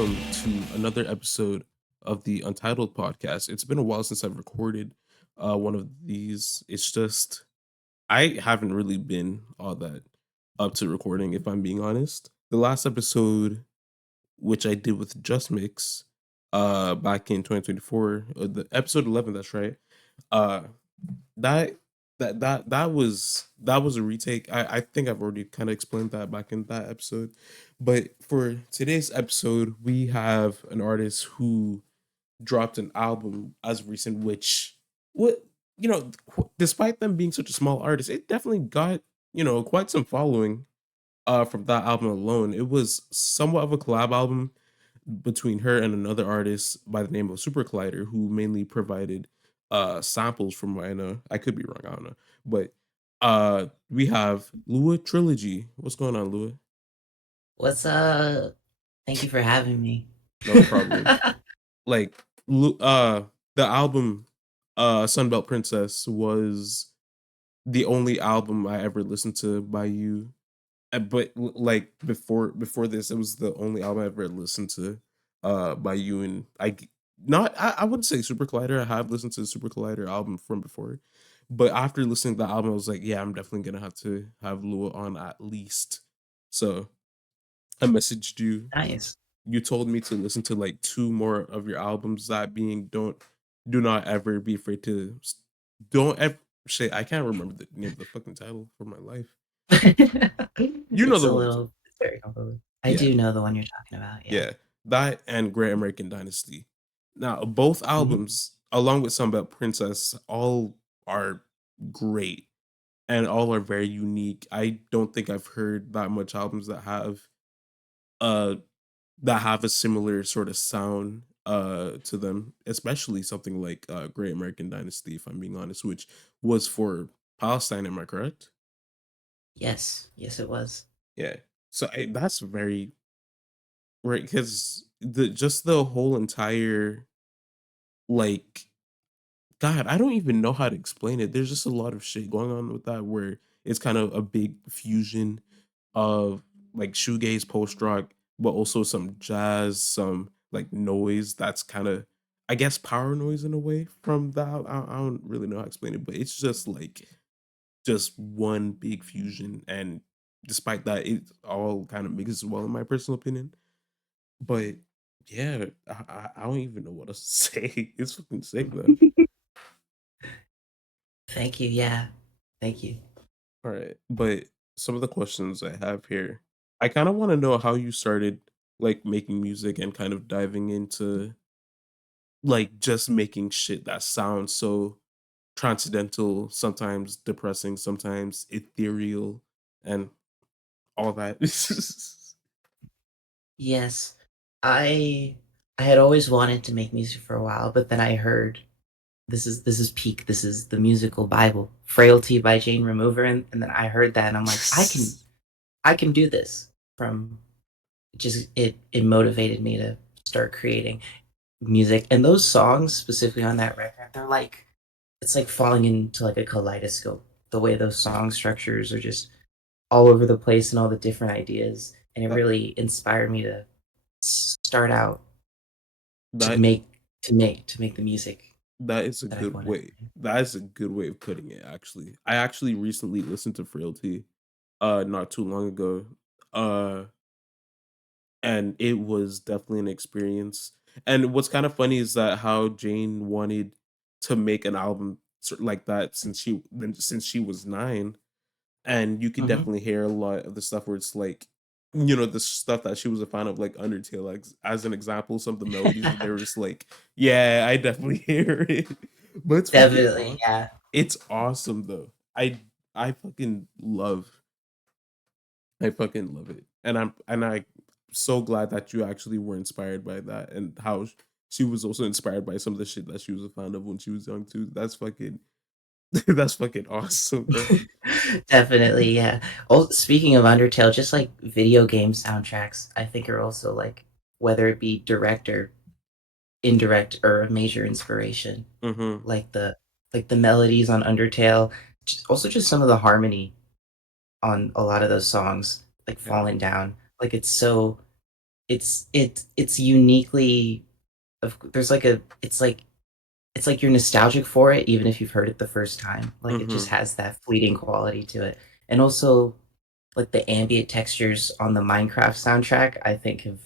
welcome to another episode of the Untitled Podcast. It's been a while since I've recorded one of these. It's just, I haven't really been all that up to recording, if I'm being honest. The last episode, which I did with Just Mix back in 2024, the episode 11, that's right. Uh, that that was a retake. I think I've already kind of explained that back in that episode. But for today's episode, we have an artist who dropped an album as recent, which what despite them being such a small artist, it definitely got, quite some following from that album alone. It was somewhat of a collab album between her and another artist by the name of Super Collider, who mainly provided samples from what I know. I could be wrong, I don't know. But we have Lua Trilogy. What's going on, Lua? What's up? Thank you for having me. No problem. Like the album Sunbelt Princess was the only album I ever listened to by you. But like before this, it was the only album I ever listened to by you. And I wouldn't say Super Collider. I have listened to the Super Collider album from before, but after listening to the album, I was like, yeah, I'm definitely gonna have to have Lua on at least. So I messaged you. Nice. You told me to listen to like two more of your albums. That being, do not ever be afraid to don't ever say, I can't remember the name of the fucking title for my life. You know It's the a one. little very complicated. I Yeah, do know the one you're talking about. Yeah. yeah. That and Great American Dynasty. Now, both Mhm. albums, along with some about Princess, all are great and all are very unique. I don't think I've heard that much albums uh that have a similar sort of sound to them, especially something like Great American Dynasty, if I'm being honest, which was for Palestine, am I correct? Yes. Yes, it was. Yeah. So that's very right, because the whole entire, like, God, I don't even know how to explain it. There's just a lot of shit going on with that where it's kind of a big fusion of like shoegaze, post rock, but also some jazz, some like noise that's kind of, I guess, power noise in a way from that. I don't really know how to explain it, but it's just like just one big fusion. And despite that, it all kind of mixes well, in my personal opinion. But yeah, I don't even know what else to say. It's fucking sick though. Thank you. Yeah. Thank you. All right, but some of the questions I have here, I kind of want to know how you started like making music and kind of diving into like just making shit that sounds so transcendental, sometimes depressing, sometimes ethereal, and all that. Yes. I I had always wanted to make music for a while, but then I heard this is peak. This is the musical Bible, Frailty by Jane Remover, and then I heard that and I'm like, I can do this. From just it motivated me to start creating music. And those songs specifically on that record, they're like it's like falling into like a kaleidoscope. The way those song structures are just all over the place and all the different ideas. And it that really inspired me to start out to that make to make the music that is a that I've good wanted. way. That is a good way of putting it. Actually, I actually recently listened to Frailty, not too long ago. Uh, and it was definitely an experience. And what's kind of funny is that how Jane wanted to make an album like that since she was 9, and you can Mhm. definitely hear a lot of the stuff where it's like, the stuff that she was a fan of, like Undertale, like as an example, some of the melodies they were just like, yeah, I definitely hear it. But it's fucking Definitely, awesome. yeah. It's awesome though. I fucking love I fucking love it. And I so glad that you actually were inspired by that, and how she was also inspired by some of the shit that she was a fan of when she was young too. That's fucking that's fucking awesome, bro. Definitely, yeah. Oh, speaking of Undertale, just like video game soundtracks, I think are also like whether it be direct or indirect or a major inspiration. Hmm. Like the melodies on Undertale, also just some of the harmony on a lot of those songs, like Yeah. Falling Down. Like it's so it's uniquely there's like a it's like you're nostalgic for it even if you've heard it the first time. Like, it just Mhm. has that fleeting quality to it. And also, like, the ambient textures on the Minecraft soundtrack, I think have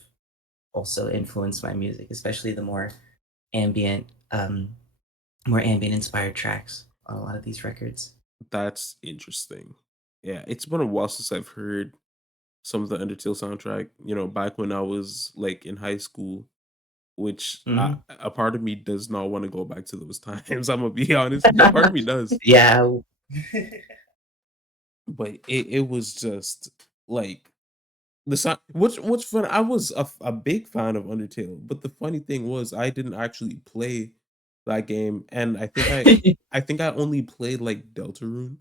also influenced my music, especially the ambient, more ambient inspired tracks on a lot of these records. That's interesting. Yeah, it's been a while since I've heard some of the Undertale soundtrack, back when I was, like, in high school, which Mhm. a part of me does not wanna go back to those times, Imma be honest, a part of me does, Yeah. but it was just, like, the sound what's fun I was a big fan of Undertale, but the funny thing was I didn't actually play that game, and I think I only played, like, Deltarune.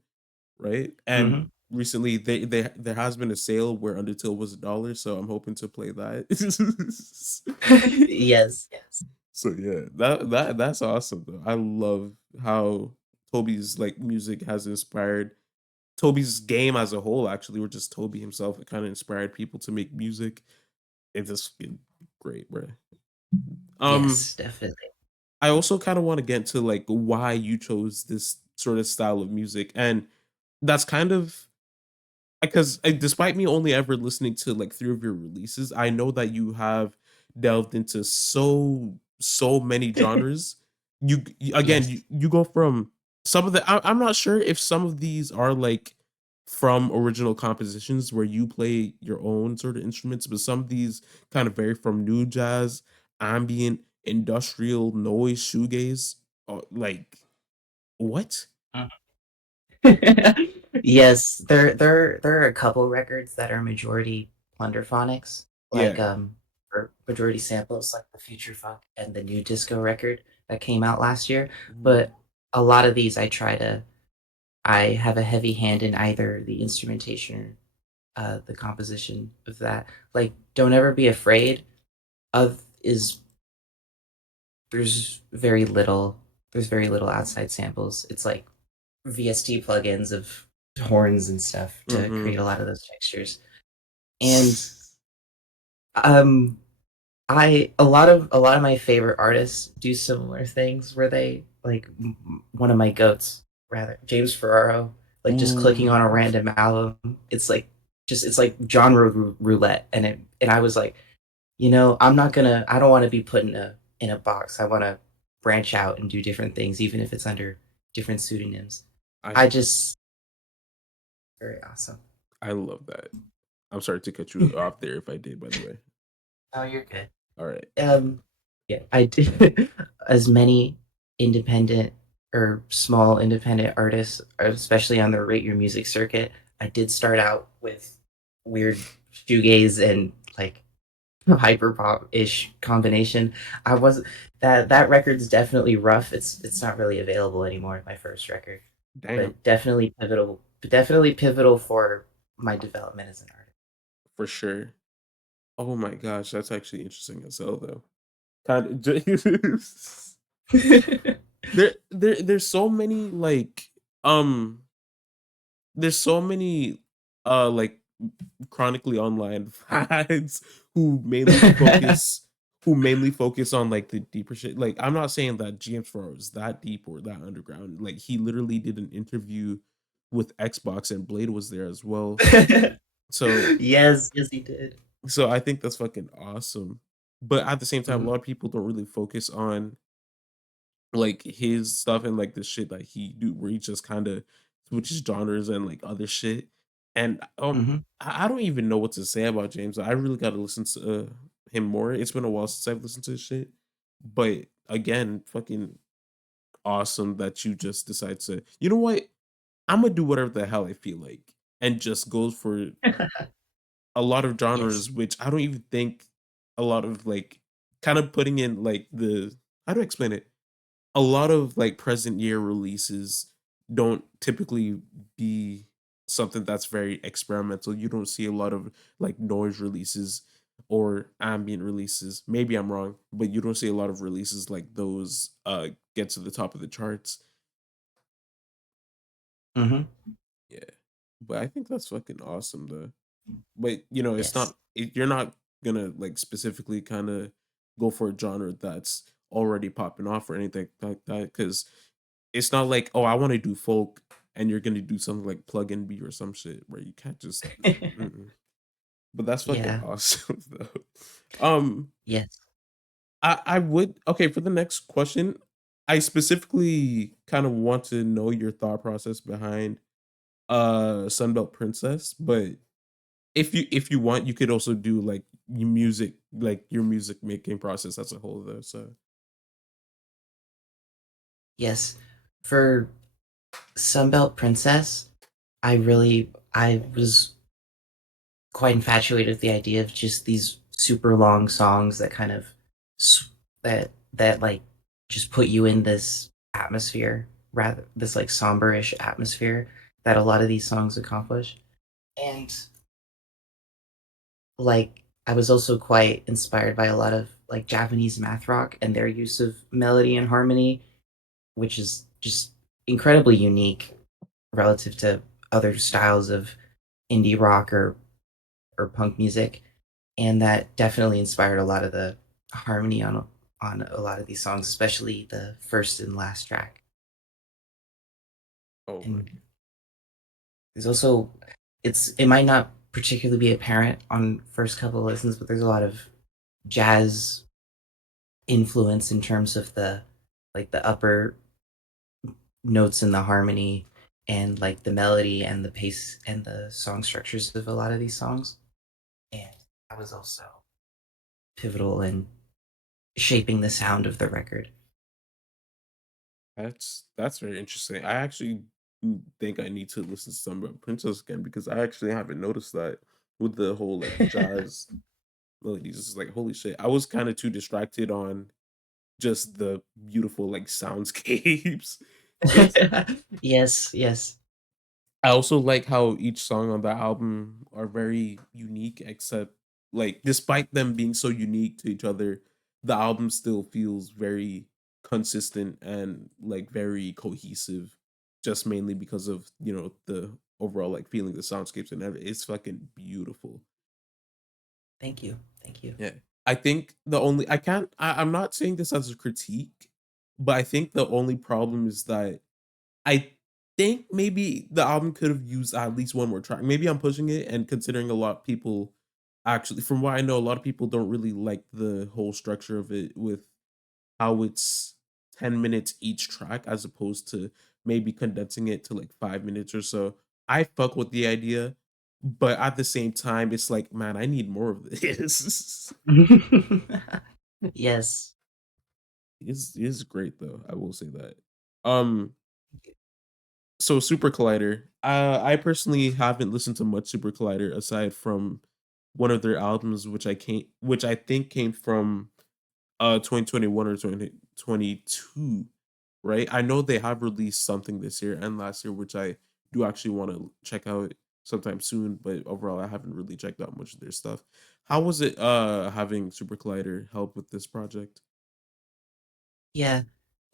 Right? And Mhm. recently there has been a sale where Undertale was $1, so I'm hoping to play that. Yes, yes. So yeah, that's awesome though. I love how Toby's like music has inspired Toby's game as a whole actually, or just Toby himself. It kind of inspired people to make music. It's just been great, bro. Um, Yes, definitely. I also kind of want to get into like why you chose this sort of style of music, and that's kind of because despite me only ever listening to like 3 of your releases, I know that you have delved into so many genres. Again, Yes. you go from some of the I'm not sure if some of these are like from original compositions where you play your own sort of instruments, but some of these kind of vary from new jazz, ambient, industrial, noise, shoegaze. Like what? Yes, there are a couple records that are majority plunderphonics, like, Yeah. or majority samples, like the Future Funk and the new disco record that came out last year, Ooh. but a lot of these I have a heavy hand in either the instrumentation or, the composition of that. Like, Don't Ever Be Afraid of is there's very little outside samples. It's like VST plugins of horns and stuff to create Mhm. a lot of those textures. And um a lot of my favorite artists do similar things where they like one of my goats rather, James Ferraro, like just clicking on a Ooh. random album, it's like genre roulette, and I was like, I don't want to be put in a box. I want to branch out and do different things, even if it's under different pseudonyms. I I just very awesome. I love that. I'm sorry to cut you off there if I did, by the way. Oh, you're good. Alright. Yeah, I did as many independent or small independent artists, especially on the rate your music circuit. I did start out with weird shoegaze and like hyper pop ish combination. I was that record's definitely rough. It's not really available anymore. My first record, Damn, but definitely pivotal for my development as an for sure. Oh my gosh, that's actually interesting as hell, though. Kinda artist. there's so many, like, um there's so many, like, chronically online fads who mainly focus on, like, the deeper shit. Like, I'm not saying that James Farrar is that deep or that underground. Like, he literally did an interview with Xbox, and Blade was there as well. So Yes, yes, he did. I think that's fucking awesome. But at the same time, a Mhm, lot of people don't really focus on like his stuff and like the shit that he do where he just kind of switches genres and like other shit. And mhm, I don't even know what to say about James. I really got to listen to him more. It's been a while since I've listened to his shit. But again, fucking awesome that you just decide to, you know what? I'm gonna do whatever the hell I feel like and just go for a lot of yes. genres, which I don't even think a lot of like kind of putting in like the how do I explain it? A lot of like present year releases don't typically be something that's very experimental. You don't see a lot of like noise releases or ambient releases. Maybe I'm wrong, but you don't see a lot of releases like those get to the top of the charts. Mhm, Yeah. But I think that's fucking awesome though. But it's yes. not you're not gonna like specifically kind of go for a genre that's already popping off or anything like that. Because it's not like, oh, I want to do folk, and you're gonna do something like plug and B or some shit where you can't just. Mm-mm. But that's fucking Yeah. awesome though. Yes. I would okay for the next question. I specifically kind of want to know your thought process behind Sunbelt Princess, but if you want, you could also do like your music, like your music making process as a whole though. So Yes. For Sunbelt Princess, I was quite infatuated with the idea of just these super long songs that kind of that like just put you in this atmosphere, rather this like somber-ish atmosphere that a lot of these songs accomplish. And like I was also quite inspired by a lot of like Japanese math rock and their use of melody and harmony, which is just incredibly unique relative to other styles of indie rock or punk music, and that definitely inspired a lot of the harmony on a lot of these songs, especially the first and last track. oh my And there's also it might not particularly be apparent on first couple of listens, but there's a lot of jazz influence in terms of the upper notes in the harmony and like the melody and the pace and the song structures of a lot of these songs. And that was also pivotal in shaping the sound of the record. that's very interesting. I actually think I need to listen to some about Princess again because I actually haven't noticed that with the whole like jazz melodies. It's like holy shit. I was kind of too distracted on just the beautiful like soundscapes. It's Yes, yes. I also like how each song on the album are very unique, except like despite them being so unique to each other, the album still feels very consistent and like very cohesive, just mainly because of the overall like feeling, the soundscapes and everything. It's fucking beautiful. Thank you. Thank you. Yeah. I think the only I'm not saying this as a critique, but I think the only problem is that I think maybe the album could have used at least one more track. Maybe I'm pushing it, and considering a lot of people actually, from what I know, a lot of people don't really like the whole structure of it with how it's 10 minutes each track as opposed to maybe condensing it to like 5 minutes or so. I fuck with the idea, but at the same time, it's like, man, I need more of this. Yes. It's great though. I will say that. Um, So Super Collider, I personally haven't listened to much Super Collider aside from one of their albums, which I think came from 2021 or 2022, right? I know they have released something this year and last year, which I do actually want to check out sometime soon. But overall, I haven't really checked out much of their stuff. How was it having Super Collider help with this project? Yeah.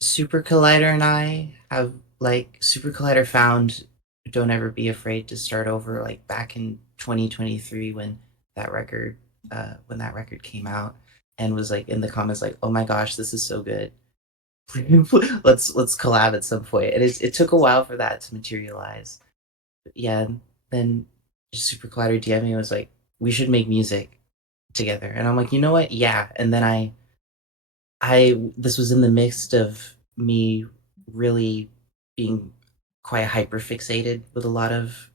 Super Collider and I have like Super Collider found Don't Ever Be Afraid to Start Over like back in 2023 when that record came out and was like in the comments like, "Oh my gosh, this is so good. Let's collab at some point." And it took a while for that to materialize. But yeah, then Super Collider DM me and was like, "We should make music together." And I'm like, "You know what? Yeah." And then I this was in the midst of me really being quite hyper fixated with a lot of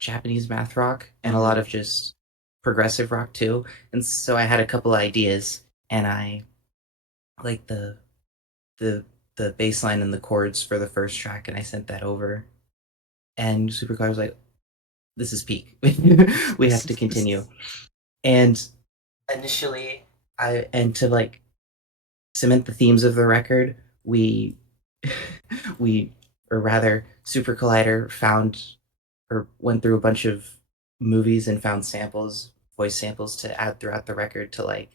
Japanese math rock and a lot Hmm. of just progressive rock too. And so I had a couple ideas and I like the the bass line and the chords for the first track and I sent that over. And Supercar was like, "This is peak. We have to continue." And initially I and to like cement the themes of the record, we we or rather Super Collider found or went through a bunch of movies and found samples, voice samples to add throughout the record to like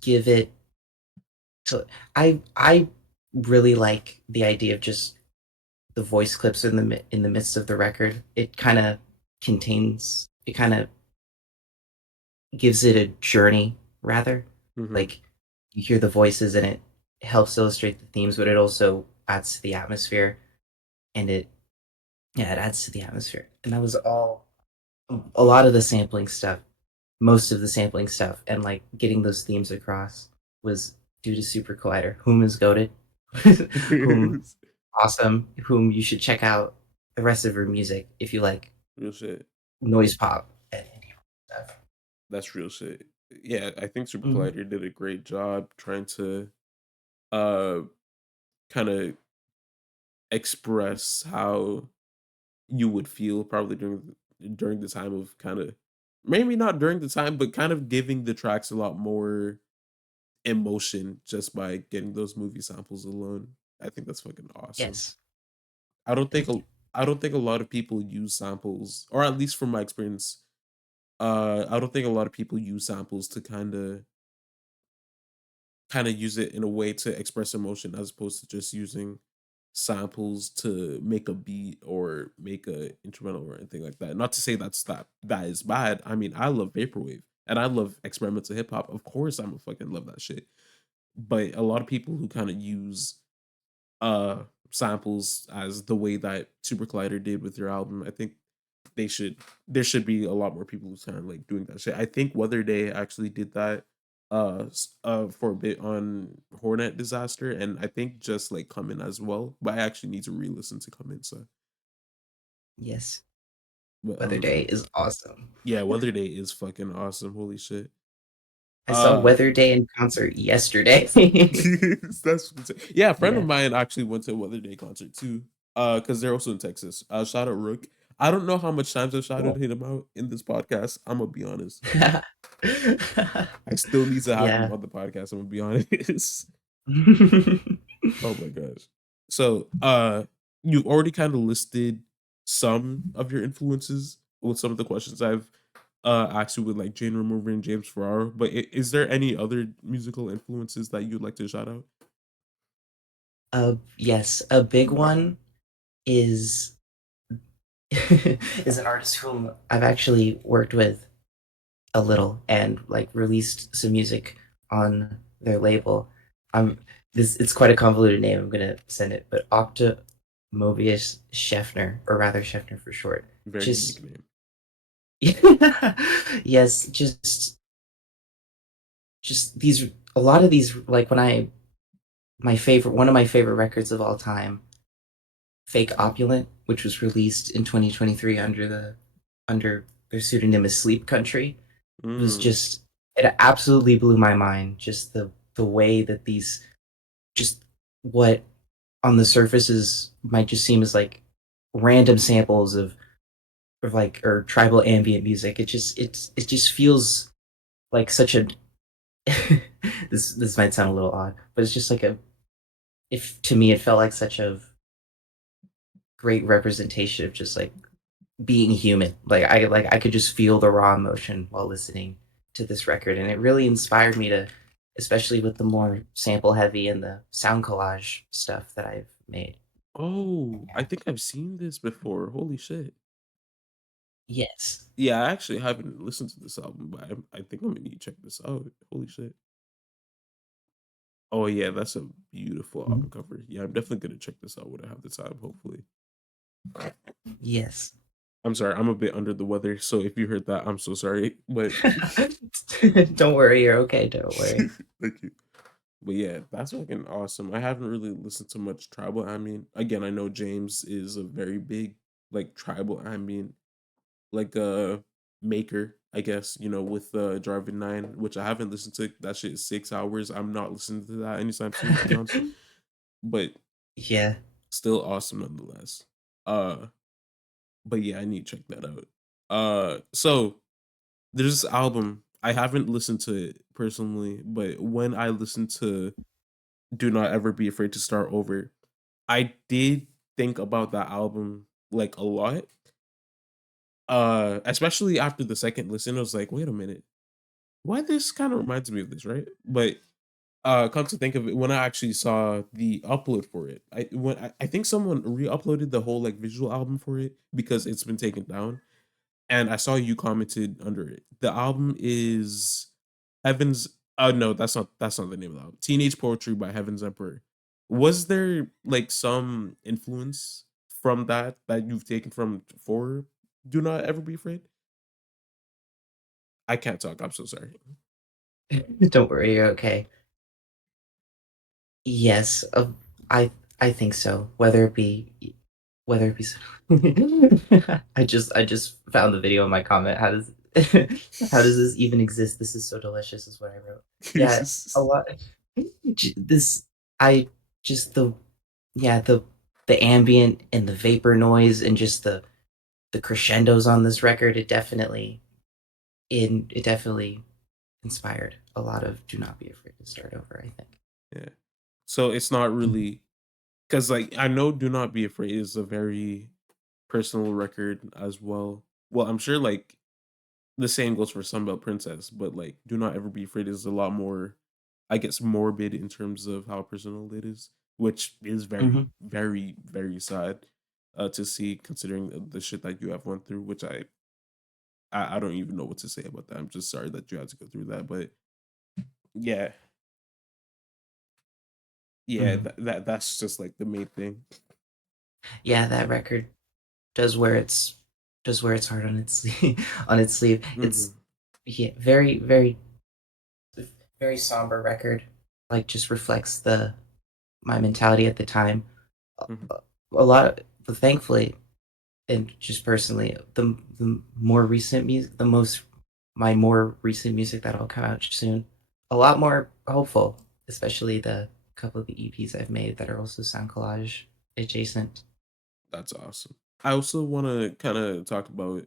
give it to I really like the idea of just the voice clips in the midst of the record. It kind of gives it a journey rather. Mhm. Like you hear the voices and it helps illustrate the themes, but it also adds to the atmosphere and it adds to the atmosphere. And that was all a lot of the sampling stuff, most of the sampling stuff, and like getting those themes across was due to Super Collider, whom is goaded, whom awesome, whom you should check out the rest of her music if you like Real shit. noise pop and indie stuff. That's real shit. Yeah, I think Super Mhm. Collider did a great job trying to uh kind of express how you would feel probably during the time of kind of, maybe not during the time, but kind of giving the tracks a lot more emotion just by getting those movie samples alone. I think that's fucking awesome. Yes, I don't think thank a, you. I don't think a lot of people use samples, or at least from my experience, I don't think a lot of people use samples to kind of use it in a way to express emotion as opposed to just using samples to make a beat or make a instrumental or anything like that. Not to say that is bad. I mean, I love vaporwave and I love experimental hip hop. Of course, I'm a fucking love that shit. But a lot of people who kind of use uh samples as the way that Super Collider did with your album, I think they should there should be a lot more people who's kind of like doing that shit. I think Weather Day actually did that for a bit on Hornet Disaster, and I think just like Come In as well. But I actually need to re-listen to Come In. So, Yes, but Weather Day is awesome. yeah, Weather Day is fucking awesome. Holy shit. I saw Uh, Weather Day in concert yesterday. yeah, a friend of Yeah. mine actually went to a Weather Day concert too. Because they're also in Texas. Shout out Rook. I don't know how much times I've shouted Cool. him out in this podcast. I'm gonna be honest. I still need to have him Yeah. on the podcast. I'm gonna be honest. Oh my gosh. So, you've already kind of listed some of your influences with some of the questions I've asked you with like Jane Remover and James Farrar. But is there any other musical influences that you'd like to shout out? Yes, a big one is is an artist whom I've actually worked with a little and like released some music on their label. I'm this it's quite a convoluted name. I'm gonna send it, but Octa Mobius Scheffner, or rather Scheffner for short. Very Just unique name. yes, just these a lot of these like when I my favorite one of my favorite records of all time, Fake Opulent, which was released in 2023 under their pseudonym is Sleep Country. It was Mm. just it absolutely blew my mind. Just the way that these just what on the surface is might just seem as like random samples of like or tribal ambient music. It just feels like such a this might sound a little odd, but it's just like a if to me it felt like such a great representation of just like being human. Like I could just feel the raw emotion while listening to this record, and it really inspired me to, especially with the more sample heavy and the sound collage stuff that I've made. Oh, I Yeah. think I've seen this before. Holy shit. Yes. Yeah, I actually haven't listened to this album, but I think I'm gonna need to check this out. Holy shit. Oh yeah, that's a beautiful Mhm. album cover. Yeah, I'm definitely gonna check this out when I have the time, hopefully. Yes. I'm sorry, I'm a bit under the weather, so if you heard that, I'm so sorry. But Don't worry, you're okay. Don't worry. thank you. But yeah, that's fucking awesome. I haven't really listened to much tribal ambient. Again, I know James is a very big like tribal ambient like maker, I guess, with Jarvin 9, which I haven't listened to. That shit is 6 hours. I'm not listening to that anytime soon, to be honest. But Yeah. still awesome nonetheless. Uh but yeah, I need to check that out. So there's this album. I haven't listened to it personally, but when I listened to Do Not Ever Be Afraid to Start Over, I did think about that album like a lot. Especially after the second listen, I was like, wait a minute, why this kind of reminds me of this, right? But come to think of it, when I actually saw the upload for it, I think someone re-uploaded the whole like visual album for it because it's been taken down. and I saw you commented under it. The album is Heaven's no, that's not the name of the album. Teenage Poetry by Heaven's Emperor. Was there like some influence from that you've taken from for Do Not Ever Be Afraid? I can't talk. I'm so sorry. Don't worry, you're okay. Yes, I think so. Whether it be I just found the video in my comment. How does how does this even exist? This is so delicious is what I wrote. Yeah, a lot this I just the yeah, the ambient and the vapor noise and just the crescendos on this record, it definitely inspired a lot of Do Not Be Afraid to Start Over, I think. Yeah. So it's not Mhm. really because like I know Do Not Be Afraid is a very personal record as well. Well, I'm sure like the same goes for Sunbelt Princess, but like Do Not Ever Be Afraid is a lot more, I guess, morbid in terms of how personal it is, which is very, Mhm. very, very sad to see considering the shit that you have went through, which I don't even know what to say about that. I'm just sorry that you had to go through that, but yeah, yeah, Mhm. that's just like the main thing. Yeah, that record does wear its heart on its on its sleeve. It's Hmm. yeah, very somber record. Like just reflects the my mentality at the time. A, Hmm. a lot, but thankfully, and just personally, the more recent music, the most my more recent music that'll come out soon, a lot more hopeful. Especially the couple of the EPs I've made that are also sound collage adjacent. That's awesome. I also want to kind of talk about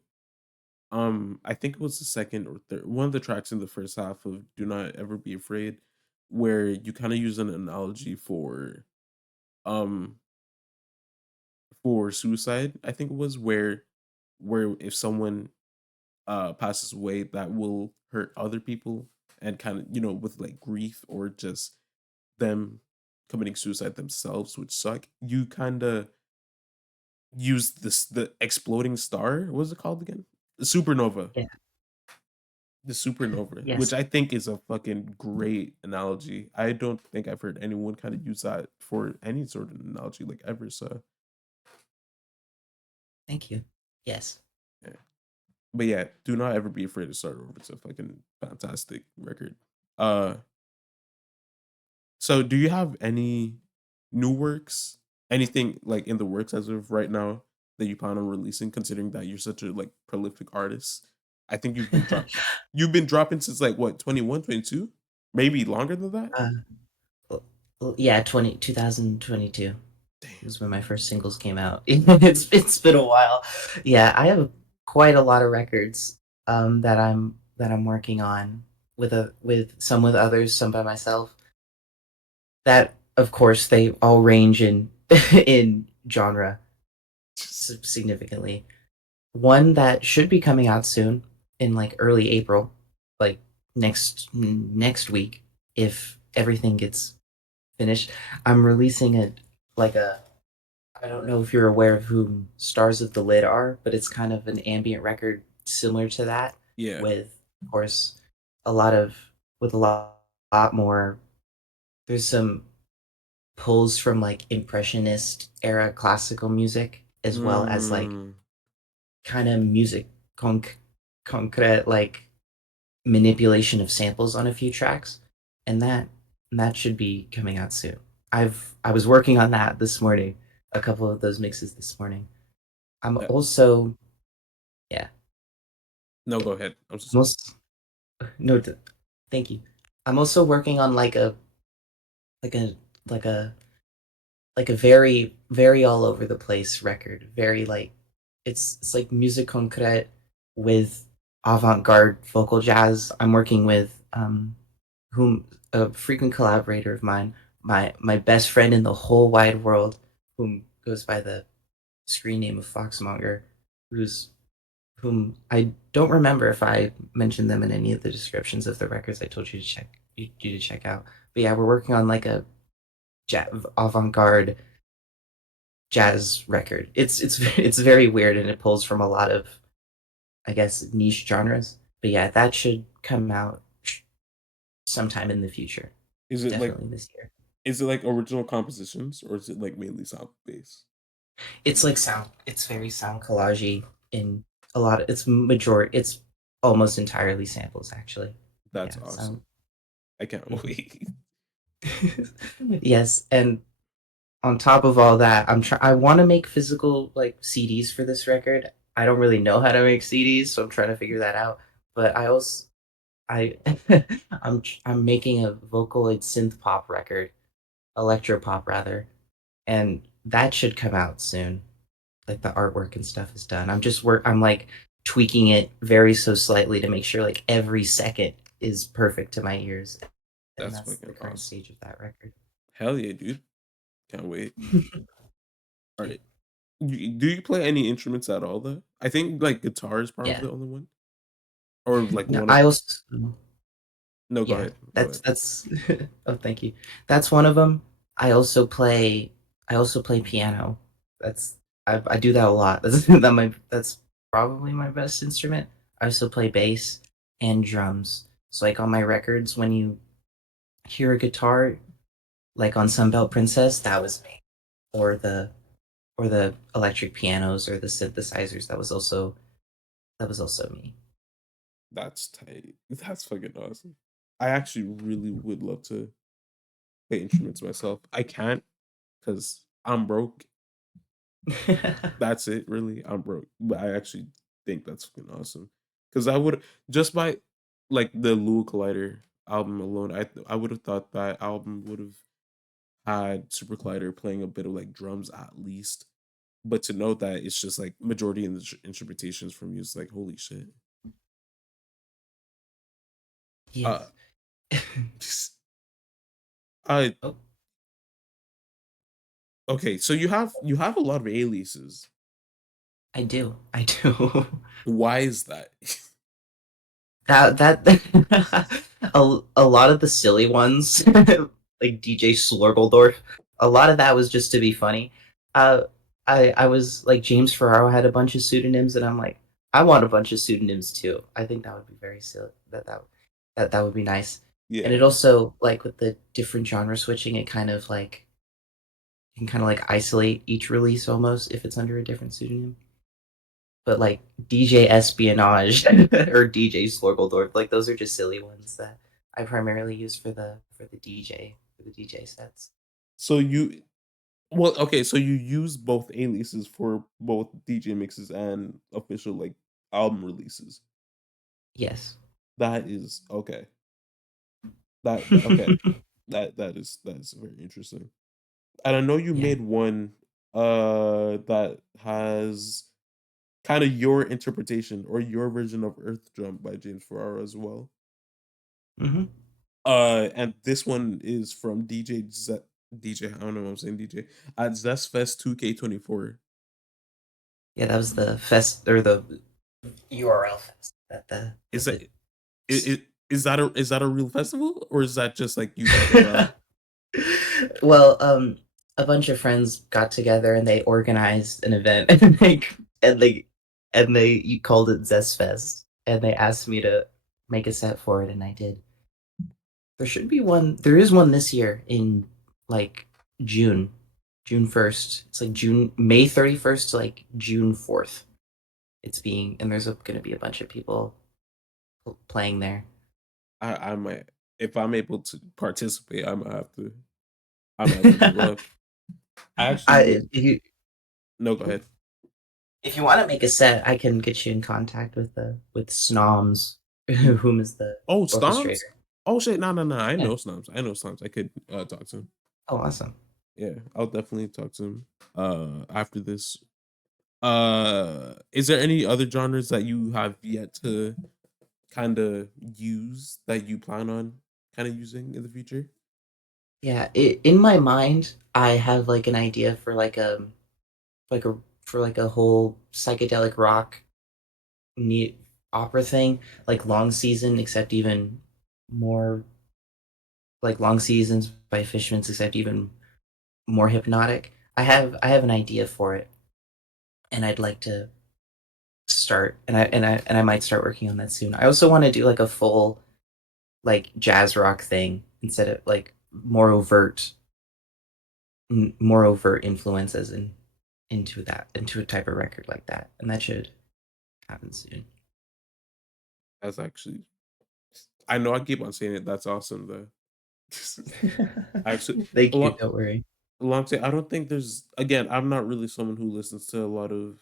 I think it was the second or third one of the tracks in the first half of Do Not Ever Be Afraid, where you kind of use an analogy um for suicide. I think it was where if someone passes away that will hurt other people and kind of, with like grief or just them committing suicide themselves, which suck. You kind of use the exploding star. What was it called again? The supernova. Yeah. The supernova, which Yes. I think is a fucking great analogy. I don't think I've heard anyone kind of use that for any sort of analogy like ever. So Thank you. Yes. yeah. But yeah, do not ever be afraid to start over. It's a fucking fantastic record. Uh so do you have any new works? Anything like in the works as of right now that you plan on releasing, considering that you're such a like prolific artist? I think you've been dropping since like what, 21, 22, maybe longer than that? Uh, yeah, 2022 Damn. was when my first singles came out. It's been a while. Yeah, I have quite a lot of records that I'm working on with some with others, some by myself. That of course they all range in in genre significantly. One that should be coming out soon in like early April, like next week if everything gets finished. I'm releasing it like a I don't know if you're aware of who Stars of the Lid are, but it's kind of an ambient record similar to that Yeah. with, of course, a lot of with a lot more. There's some pulls from like impressionist era classical music as well as like Mm, kind of music concrete like manipulation of samples on a few tracks, and that should be coming out soon. I was working on that this morning, a couple of those mixes this morning. I'm yeah. also yeah, No, go ahead. I'm so sorry. most no, thank you. I'm also working on like a like a like a very all over the place record. Very like it's like musique concrète with avant-garde vocal jazz. I'm working with whom a frequent collaborator of mine, my best friend in the whole wide world, whom goes by the screen name of Foxmonger, who's whom I don't remember if I mentioned them in any of the descriptions of the records I told you to check out. But yeah, we're working on like a avant-garde jazz record. It's it's very weird and it pulls from a lot of I guess, niche genres. But yeah, that should come out sometime in the future. Is it like Definitely this year. is it like original compositions or is it like mainly sound based? It's like sound. It's very sound collagey in a lot of it's almost entirely samples actually. That's Yeah, sound. awesome. I can't Mhm. wait. Yes, and on top of all that, I want to make physical like CDs for this record. I don't really know how to make CDs, so I'm trying to figure that out. But I I'm making a Vocaloid synth pop record, electro pop rather, and that should come out soon. Like the artwork and stuff is done. I'm like tweaking it very so slightly to make sure like every second is perfect to my ears. And That's that's the fucking current awesome. stage of that record. Hell yeah, dude. Can't wait. All Yeah. right. Do you play any instruments at all though? I think like guitar is probably Yeah. the only one. Or like No, one of I also no, go yeah, ahead. Go ahead. that's oh, thank you. That's one of them. I also play piano. That's I do that a lot. That's probably my best instrument. I also play bass and drums. So like on my records, when you hear a guitar, like on Sunbelt Princess, that was me. Or the electric pianos or the synthesizers, that was also me. That's tight. That's fucking awesome. I actually really would love to play instruments myself. I can't because I'm broke. That's it, really. I'm broke. But I actually think that's fucking awesome. Because I would just by like the Lua Collider album alone, I would have thought that album would have had Super Collider playing a bit of like drums at least. But to know that it's just like majority in the interpretations from you is like holy shit. Uh, Yes. uh Oh, okay, so you have a lot of aliases. I do. I do. Why is that? That a lot of the silly ones, like DJ Slurgledorf, a lot of that was just to be funny. Uh, I was like James Ferraro had a bunch of pseudonyms, and I'm like, I want a bunch of pseudonyms too. I think that would be very silly. That would be nice. And Yeah. it also like with the different genre switching, it kind of like you can kind of like isolate each release almost if it's under a different pseudonym. But like DJ Espionage or DJ Slorgeldorf, like those are just silly ones that I primarily use for the DJ sets. So you well, okay, so you use both aliases for both DJ mixes and official like album releases. Yes. That is okay. That okay. That is very interesting. And I know you Yeah. made one that has kind of your interpretation or your version of Earth Jump by James Ferrara as well. Hmm. And this one is from DJ. I don't know what I'm saying. DJ at Zestfest 2K24. Yeah, that was the fest or the URL fest Is that that the is that a real festival or is that just like you talking about? well, a bunch of friends got together and they organized an event and they and they you called it Zest Fest and they asked me to make a set for it and I did. There should be one. There is one this year in like June, June 1st. It's like May 31st to like June 4th. It's being, and there's going to be a bunch of people playing there. I might if I'm able to participate. I might have to pull up. I actually I, would. No, go ahead. if you want to make a set, I can get you in contact with Snoms, whom is the Oh, Stomps. orchestrator. Oh shit! No, no, no. I Yeah. know Stomps. I know Stomps. I could talk to him. Oh, awesome. Yeah, I'll definitely talk to him after this. Is there any other genres that you have yet to kind of use that you plan on kind of using in the future? Yeah. In my mind, I have like an idea for like a for like a whole psychedelic rock neat opera thing, like long season, except even more like long seasons by Fishman's, except even more hypnotic. I have an idea for it, and I'd like to. start, and I might start working on that soon. I also want to do like a full like jazz rock thing instead of like more overt influences into a type of record like that, and that should happen soon. That's actually, I know I keep on saying it. That's awesome though. Actually, a Thank you. lot, Don't worry. a long time. I don't think there's. Again, I'm not really someone who listens to a lot of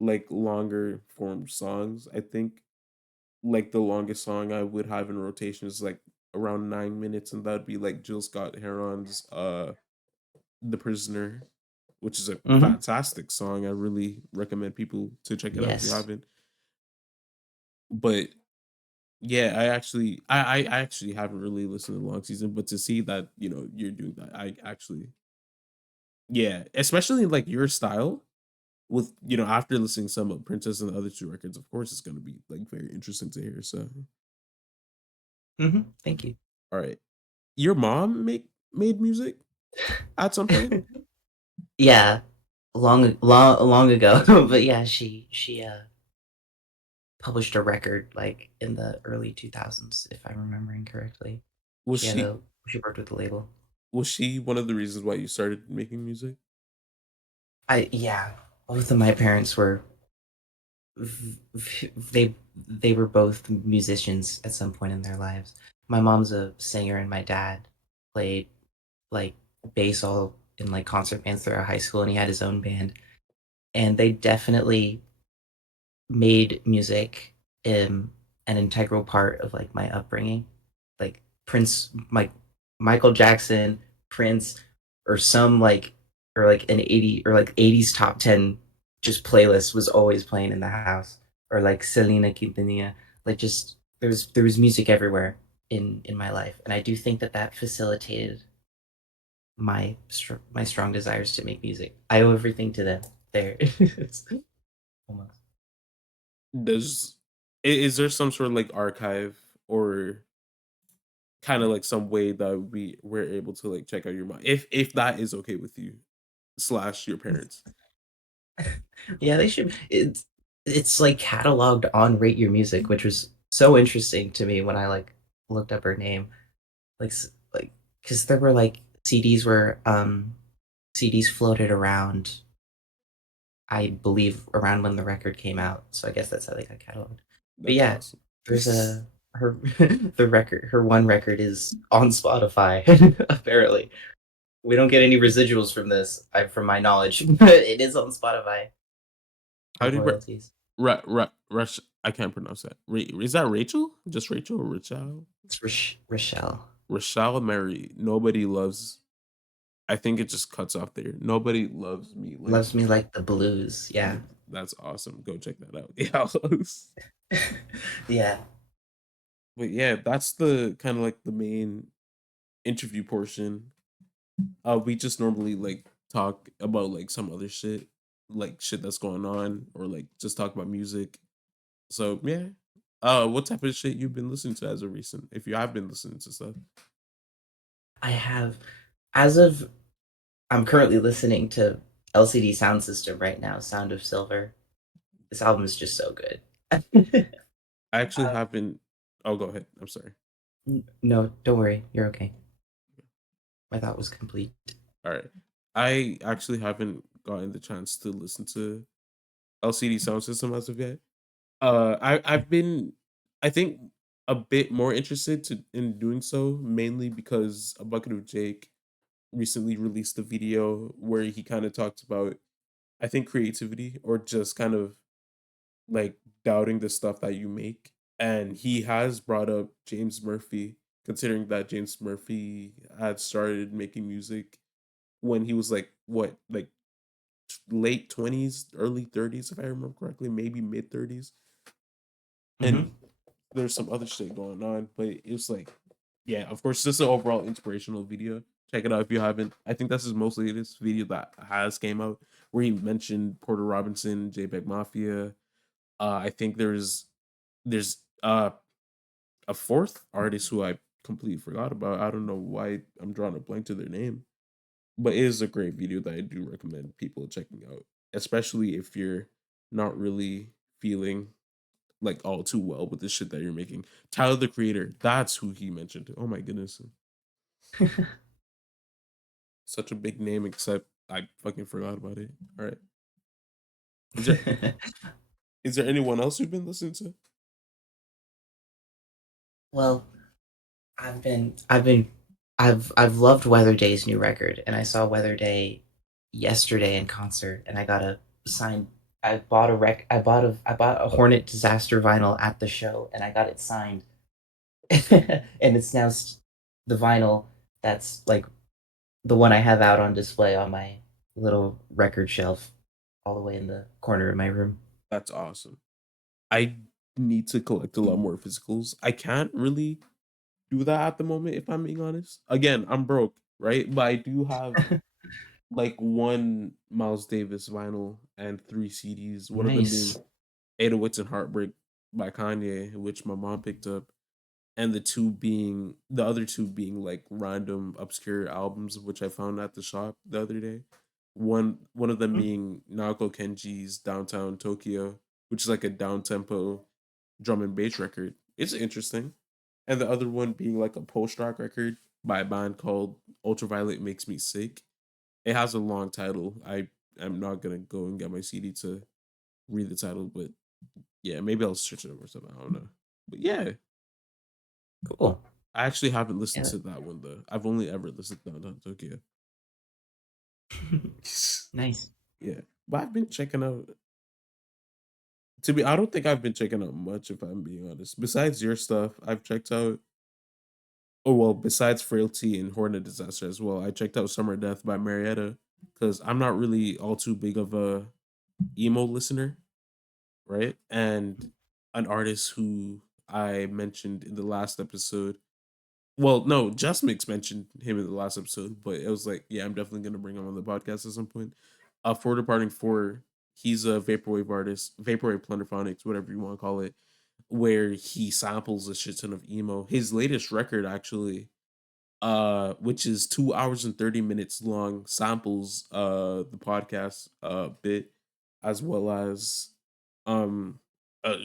like longer form songs. I think like the longest song I would have in rotation is like around 9 minutes, and that'd be like Jill Scott Heron's "The Prisoner," which is a Hmm. fantastic song. I really recommend people to check it out if you Yes. haven't. But yeah, I actually haven't really listened to Long Season, but to see that you're doing that, I actually, yeah, especially in like your style with after listening to some of Princess and the other two records, of course it's gonna be like very interesting to hear. So, Thank you. all right, your mom made music at some point. Yeah, long ago, but yeah, she published a record like in the early 2000s, if I'm remembering correctly. Was She had she a she worked with the label. was she one of the reasons why you started making music? I yeah, both of my parents were they were both musicians at some point in their lives. My mom's a singer and my dad played like bass all in like concert bands throughout high school and he had his own band. And they definitely made music an integral part of like my upbringing. Like Michael Jackson, Prince, or some or like an 80 or like 80s top 10 just playlist was always playing in the house. Or like Selena Quintanilla. Like just there was music everywhere in my life. And I do think that that facilitated my strong desires to make music. I owe everything to them. There. It's almost. Does is there some sort of like archive or kind of like some way that we're able to like check out your mom if that is okay with you slash your parents? Yeah, they should. It's like cataloged on Rate Your Music, which was so interesting to me when I like looked up her name. Like because there were like CDs floated around. I believe around when the record came out, so I guess that's how they got cataloged. But That's yeah, awesome. there's a her her one record is on Spotify apparently. We don't get any residuals from this, from my knowledge, but it is on Spotify How with do you royalties. Rush? I can't pronounce that. Is that Rachel? Just Rachel or Rachel? It's Rochelle. Rachel Mary. Nobody loves. I think it just cuts off there. Nobody loves me like Loves Me Like the Blues. yeah. Yeah. That's awesome. Go check that out. Yeah. Yeah. But yeah, that's the kind of like the main interview portion. We just normally like talk about like some other shit, like shit that's going on, or like just talk about music. So yeah. What type of shit you've been listening to as of recent? If you have been listening to stuff. I have as of I'm currently listening to LCD Sound System right now, Sound of Silver. This album is just so good. I actually Uh, haven't. Oh, go ahead. I'm sorry. no, don't worry. You're okay. My thought was complete. All right. I actually haven't gotten the chance to listen to LCD Sound System as of yet. I've been, I think, a bit more interested in doing so, mainly because a bucket of Jake recently released a video where he kind of talked about, I think, creativity or just kind of like doubting the stuff that you make. And he has brought up James Murphy, considering that James Murphy had started making music when he was like what, like late 20s, early 30s, if I remember correctly, maybe mid 30s. And Hmm. there's some other shit going on, but it was like, yeah, of course, just an overall inspirational video. Check it out if you haven't. I think this is mostly this video that has came out where he mentioned Porter Robinson, JPEG Mafia. I think there's a fourth artist who I completely forgot about. I don't know why I'm drawing a blank to their name, but it is a great video that I do recommend people checking out, especially if you're not really feeling like all too well with the shit that you're making. Tyler the Creator, that's who he mentioned. Oh my goodness. Such a big name, except I fucking forgot about it. All right. Is there is there anyone else you've been listening to? Well, I've loved Weather Day's new record, and I saw Weather Day yesterday in concert, and I got a signed. I bought a Hornet Disaster vinyl at the show, and I got it signed, and it's now the vinyl that's like the one I have out on display on my little record shelf, all the way in the corner of my room. That's awesome. I need to collect a lot more physicals. I can't really do that at the moment, if I'm being honest. Again, I'm broke, right? But I do have like one Miles Davis vinyl and three CDs. One of them being Nice. 808s and Heartbreak by Kanye, which my mom picked up, and the other two being like random obscure albums which I found at the shop the other day. One of them Mm, being Naoko Kenji's Downtown Tokyo, which is like a down tempo drum and bass record. It's interesting. And the other one being like a post rock record by a band called Ultraviolet Makes Me Sick. It has a long title. I am not gonna go and get my CD to read the title, but yeah, maybe I'll search it up or something. I don't know. But yeah, cool. I actually haven't listened Yeah. to that one though. I've only ever listened to Downtown Tokyo. Nice. Yeah, but I've been checking out. I don't think I've been checking out much, if I'm being honest. Besides your stuff, I've checked out. Oh well, besides Frailty and Hornet Disaster as well, I checked out Summer Death by Marietta because I'm not really all too big of a emo listener, right? And an artist who I mentioned in the last episode. Well, no, Just Mix mentioned him in the last episode, but it was like, yeah, I'm definitely gonna bring him on the podcast at some point. For Departing Four, he's a vaporwave artist, vaporwave plunderphonics, whatever you want to call it, where he samples a shit ton of emo. His latest record, actually, which is 2 hours and 30 minutes long, samples the podcast bit, as well as um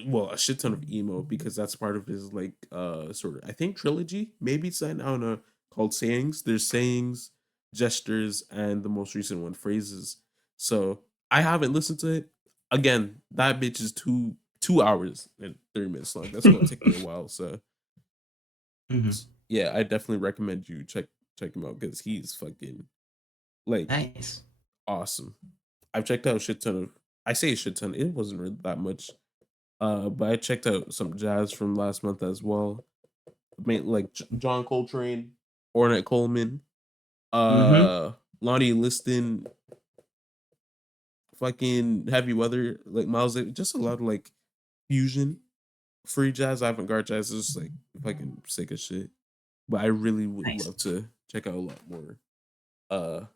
well, a shit ton of emo, because that's part of his like sort of, I think, trilogy, maybe it's, I don't know, called Sayings. There's Sayings, Gestures, and the most recent one, Phrases. So I haven't listened to it. Again, that bitch is 2 hours and 30 minutes long. That's gonna take me a while. So Mhm. yeah, I definitely recommend you check him out because he's fucking like Nice. awesome. I've checked out a shit ton of, I say a shit ton, it wasn't really that much. But I checked out some jazz from last month as well. Like John Coltrane, Ornette Coleman, Mhm. uh Lonnie Liston, fucking Heavy Weather, like Miles Davis, just a lot of like fusion, free jazz, avant-garde jazz is like fucking sick as shit. But I really would Nice. love to check out a lot more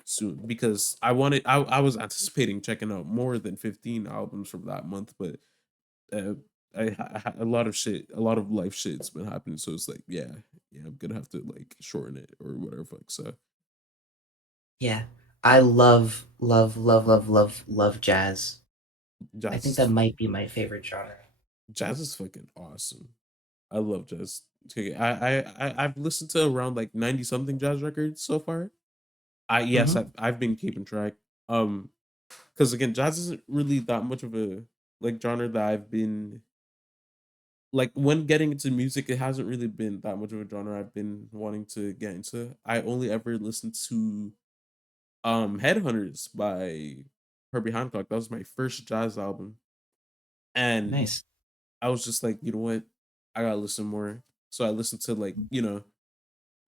soon, because I was anticipating checking out more than 15 albums from that month, but uh a lot of shit, a lot of life shit's been happening, so it's like, yeah, I'm gonna have to like shorten it or whatever fuck. So Yeah. I love, love, love, love, love, love jazz. I jazz think is that might be my favorite genre. jazz is fucking awesome. I love jazz. Okay, I've listened to around like 90 something jazz records so far. Yes, Mhm. I've been keeping track. Um, because again, jazz isn't really that much of a like genre that I've been like, when getting into music, it hasn't really been that much of a genre I've been wanting to get into. I only ever listened to Headhunters by Herbie Hancock. That was my first jazz album. And Nice. I was just like, you know what? I gotta listen more. So I listened to like,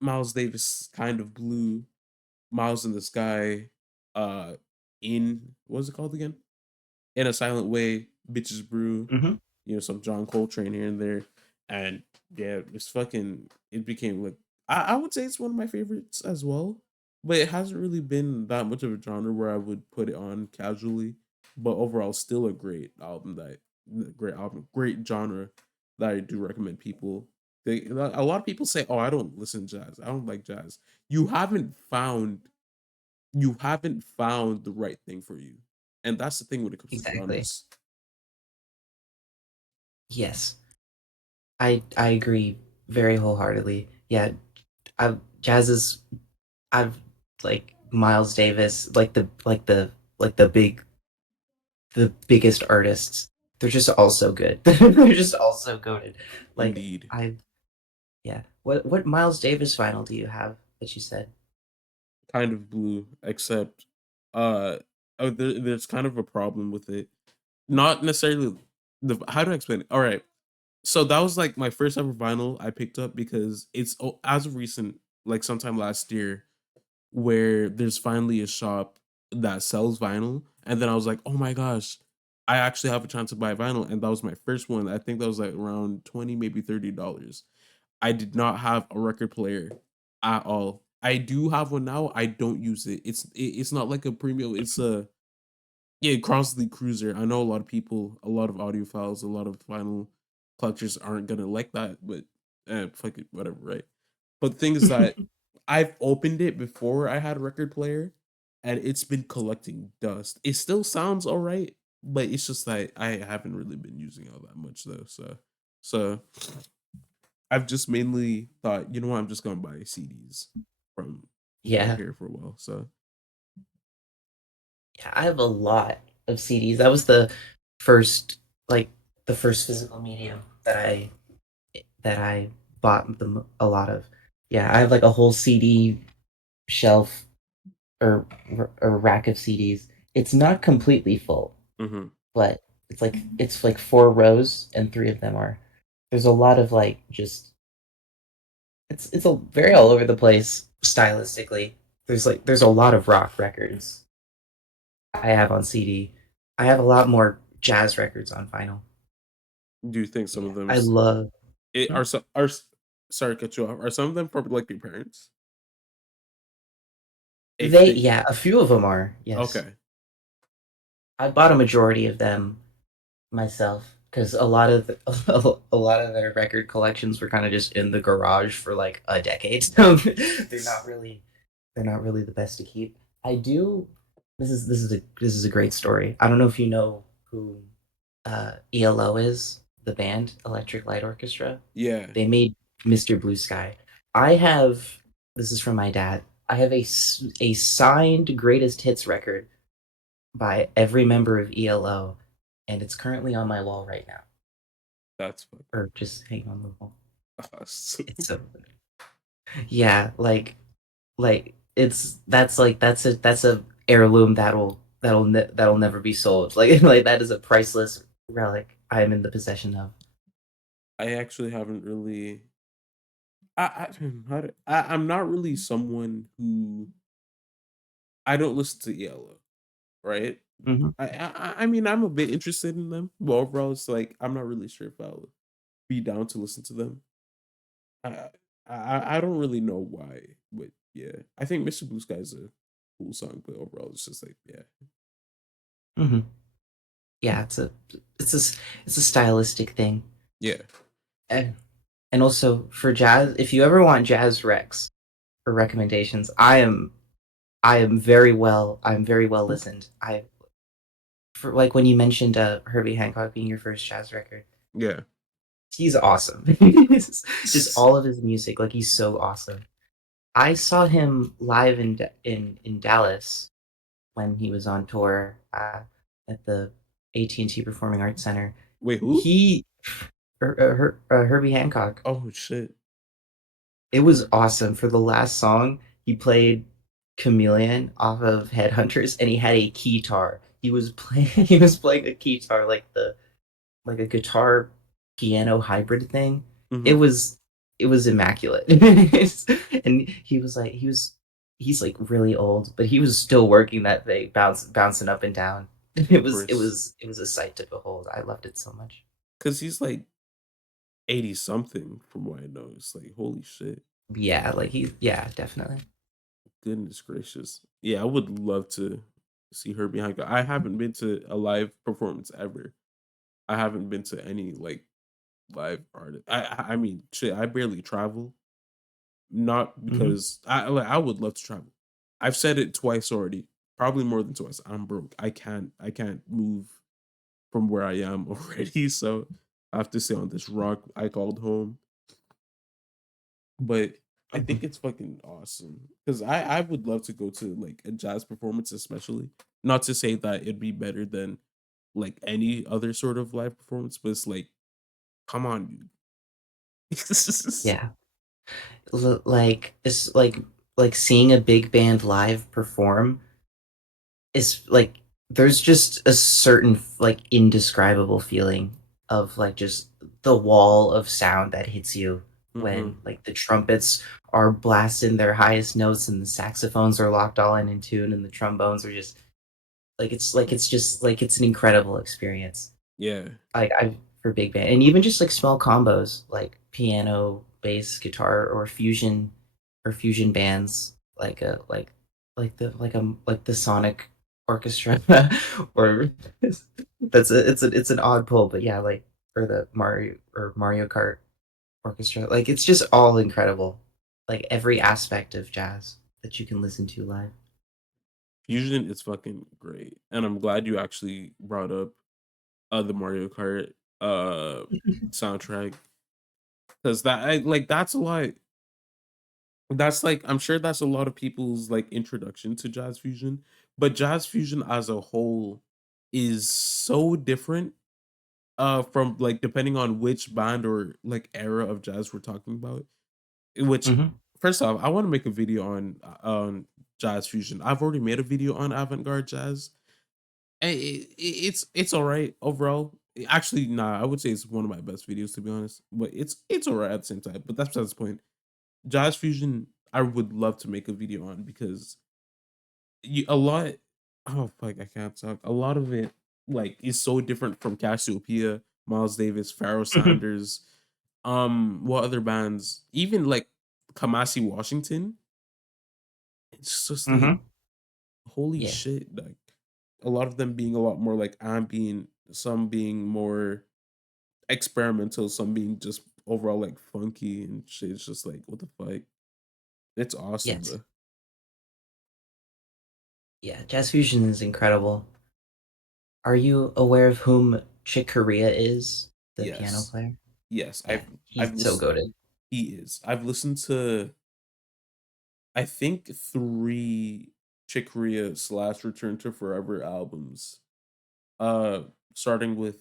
Miles Davis Kind of Blue, Miles in the Sky, in what's it called again? In a Silent Way, Bitches Brew, Mhm. some John Coltrane here and there. And yeah, it became like, I would say it's one of my favorites as well. But it hasn't really been that much of a genre where I would put it on casually. But overall, still a great album, great genre that I do recommend people. A lot of people say, "Oh, I don't listen to jazz. I don't like jazz." You haven't found you haven't found the right thing for you, and that's the thing when it comes to Exactly. genres. Yes, I agree very wholeheartedly. Yeah, jazz is I've like Miles Davis, like the biggest artists. They're just all so good. They're just all so goated. Like Indeed. I Yeah. What Miles Davis vinyl do you have that you said? Kind of blue, except there's kind of a problem with it. Not necessarily how do I explain it? All right. So that was like my first ever vinyl I picked up because it's as of recent, like sometime last year, where there's finally a shop that sells vinyl. And then I was like, oh my gosh, I actually have a chance to buy vinyl. And that was my first one. I think that was like around 20, maybe $30. I did not have a record player at all. I do have one now. I don't use it. It's not like a premium. It's a yeah, Crossley Cruiser. I know a lot of people, a lot of audiophiles, a lot of vinyl collectors aren't gonna like that, but fuck it, whatever, right? But the thing is that I've opened it before I had a record player, and it's been collecting dust. It still sounds all right, but it's just that I haven't really been using all that much though. So I've just mainly thought, you know what, I'm just gonna buy CDs from Yeah. here for a while. So Yeah, I have a lot of CDs. That was first like the first physical medium that I bought a lot of. Yeah, I have like a whole CD shelf or a rack of CDs. It's not completely full, mhm. but it's like four rows and three of them are. There's a lot of like just it's a very all over the place stylistically. There's a lot of rock records I have on CD. I have a lot more jazz records on vinyl. Do you think some Yeah, of them I love. it Hmm? are some are sorry to cut you off. Are some of them from like your parents? If They they Yeah, a few of them are. Yes, okay. I bought a majority of them myself because a lot of their record collections were kind of just in the garage for like a decade. So they're not really the best to keep. I do. This is a great story. I don't know if you know who ELO is, the band Electric Light Orchestra. Yeah. They made Mr. Blue Sky. I have This is from my dad. I have a signed greatest hits record by every member of ELO, and it's currently on my wall right now, That's fucking or just hanging on the wall. awesome. It's so Yeah, it's that's a heirloom that'll never be sold. Like that is a priceless relic I am in the possession of. I actually haven't really I'm not really someone who I don't listen to yellow, right? Mhm. I mean I'm a bit interested in them, but overall it's like I'm not really sure if I'll be down to listen to them. I I don't really know why, but yeah. I think Mr. Blue Sky is a cool song, but overall it's just like yeah. Mhm. Yeah, it's a it's a stylistic thing. Yeah. And and also for jazz, if you ever want jazz recs for recommendations, I'm very well listened. I For like when you mentioned Herbie Hancock being your first jazz record, Yeah. he's awesome. Just all of his music, like he's so awesome. I saw him live in Dallas when he was on tour at the AT&T Performing Arts Center. Wait, who? He Herbie Hancock. Oh shit. It was awesome. For the last song, he played Chameleon off of Headhunters, and he had a keytar. He was playing he was playing a keytar like a guitar piano hybrid thing. It Mhm. was it was immaculate. And he's like really old, but he was still working that thing, bouncing up and down. Of course. It was a sight to behold. I loved it so much. Cause he's like 80 something from what I know. It's like, holy shit. Yeah, yeah, definitely. Goodness gracious. Yeah, I would love to see her behind. I haven't been to a live performance ever. I haven't been to any like live artist. I mean, shit, I barely travel. Not Mhm. because I would love to travel. I've said it twice already, probably more than twice. I'm broke. I can't move from where I am already. So I have to stay on this rock I called home. But I Mhm. think it's fucking awesome because I would love to go to like a jazz performance, especially. Not to say that it'd be better than like any other sort of live performance, but it's like, come on, dude. Yeah. Like, it's like seeing a big band live perform is like there's just a certain like indescribable feeling of like just the wall of sound that hits you Hmm. when like the trumpets are blasting their highest notes and the saxophones are locked all in tune and the trombones are just it's just like it's an incredible experience. Yeah, Like I for big band and even just like small combos like piano, bass, guitar, or fusion bands like the Sonic Orchestra or it's an odd pull, but yeah, like or the Mario Kart Orchestra. Like it's just all incredible. Like every aspect of jazz that you can listen to live. fusion is fucking great, and I'm glad you actually brought up the Mario Kart soundtrack because that's a lot. That's like I'm sure that's a lot of people's like introduction to jazz fusion, but jazz fusion as a whole is so different from like depending on which band or like era of jazz we're talking about. Which Mhm. first off, I want to make a video on jazz fusion. I've already made a video on avant-garde jazz. And it's all right overall. Actually, nah, I would say it's one of my best videos to be honest. But it's all right at the same time. But that's besides the point. Jazz fusion, I would love to make a video on because a lot. Oh fuck, I can't talk. A lot of it like is so different from Cassiopeia, Miles Davis, Pharoah Mhm. Sanders. What other bands? Even like Kamasi Washington. It's just like Mhm. holy Yeah. shit. Like a lot of them being a lot more like ambient, some being more experimental, some being just overall like funky and shit. It's just like what the fuck. It's awesome Yes. though. Yeah, jazz fusion is incredible. Are you aware of whom Chick Corea is, the piano Yes. player? Yes. Yeah, I've he's so listened goated. he is. I've listened to I think 3 Chick Corea slash Return to Forever albums. Uh Starting with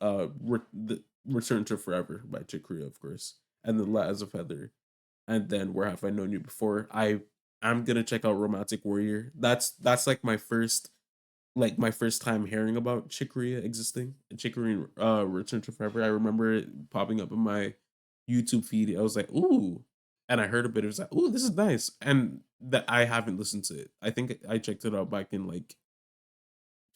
the Return to Forever by Chick Corea, of course. And then Light as a Feather. And then Where Have I Known You Before? I'm gonna check out Romantic Warrior. That's like my first time hearing about Chick Corea existing. Chick Corea Return to Forever. I remember it popping up in my YouTube feed. I was like, ooh. And I heard a bit. It was like, ooh, this is nice. And that I haven't listened to it. I think I checked it out back in like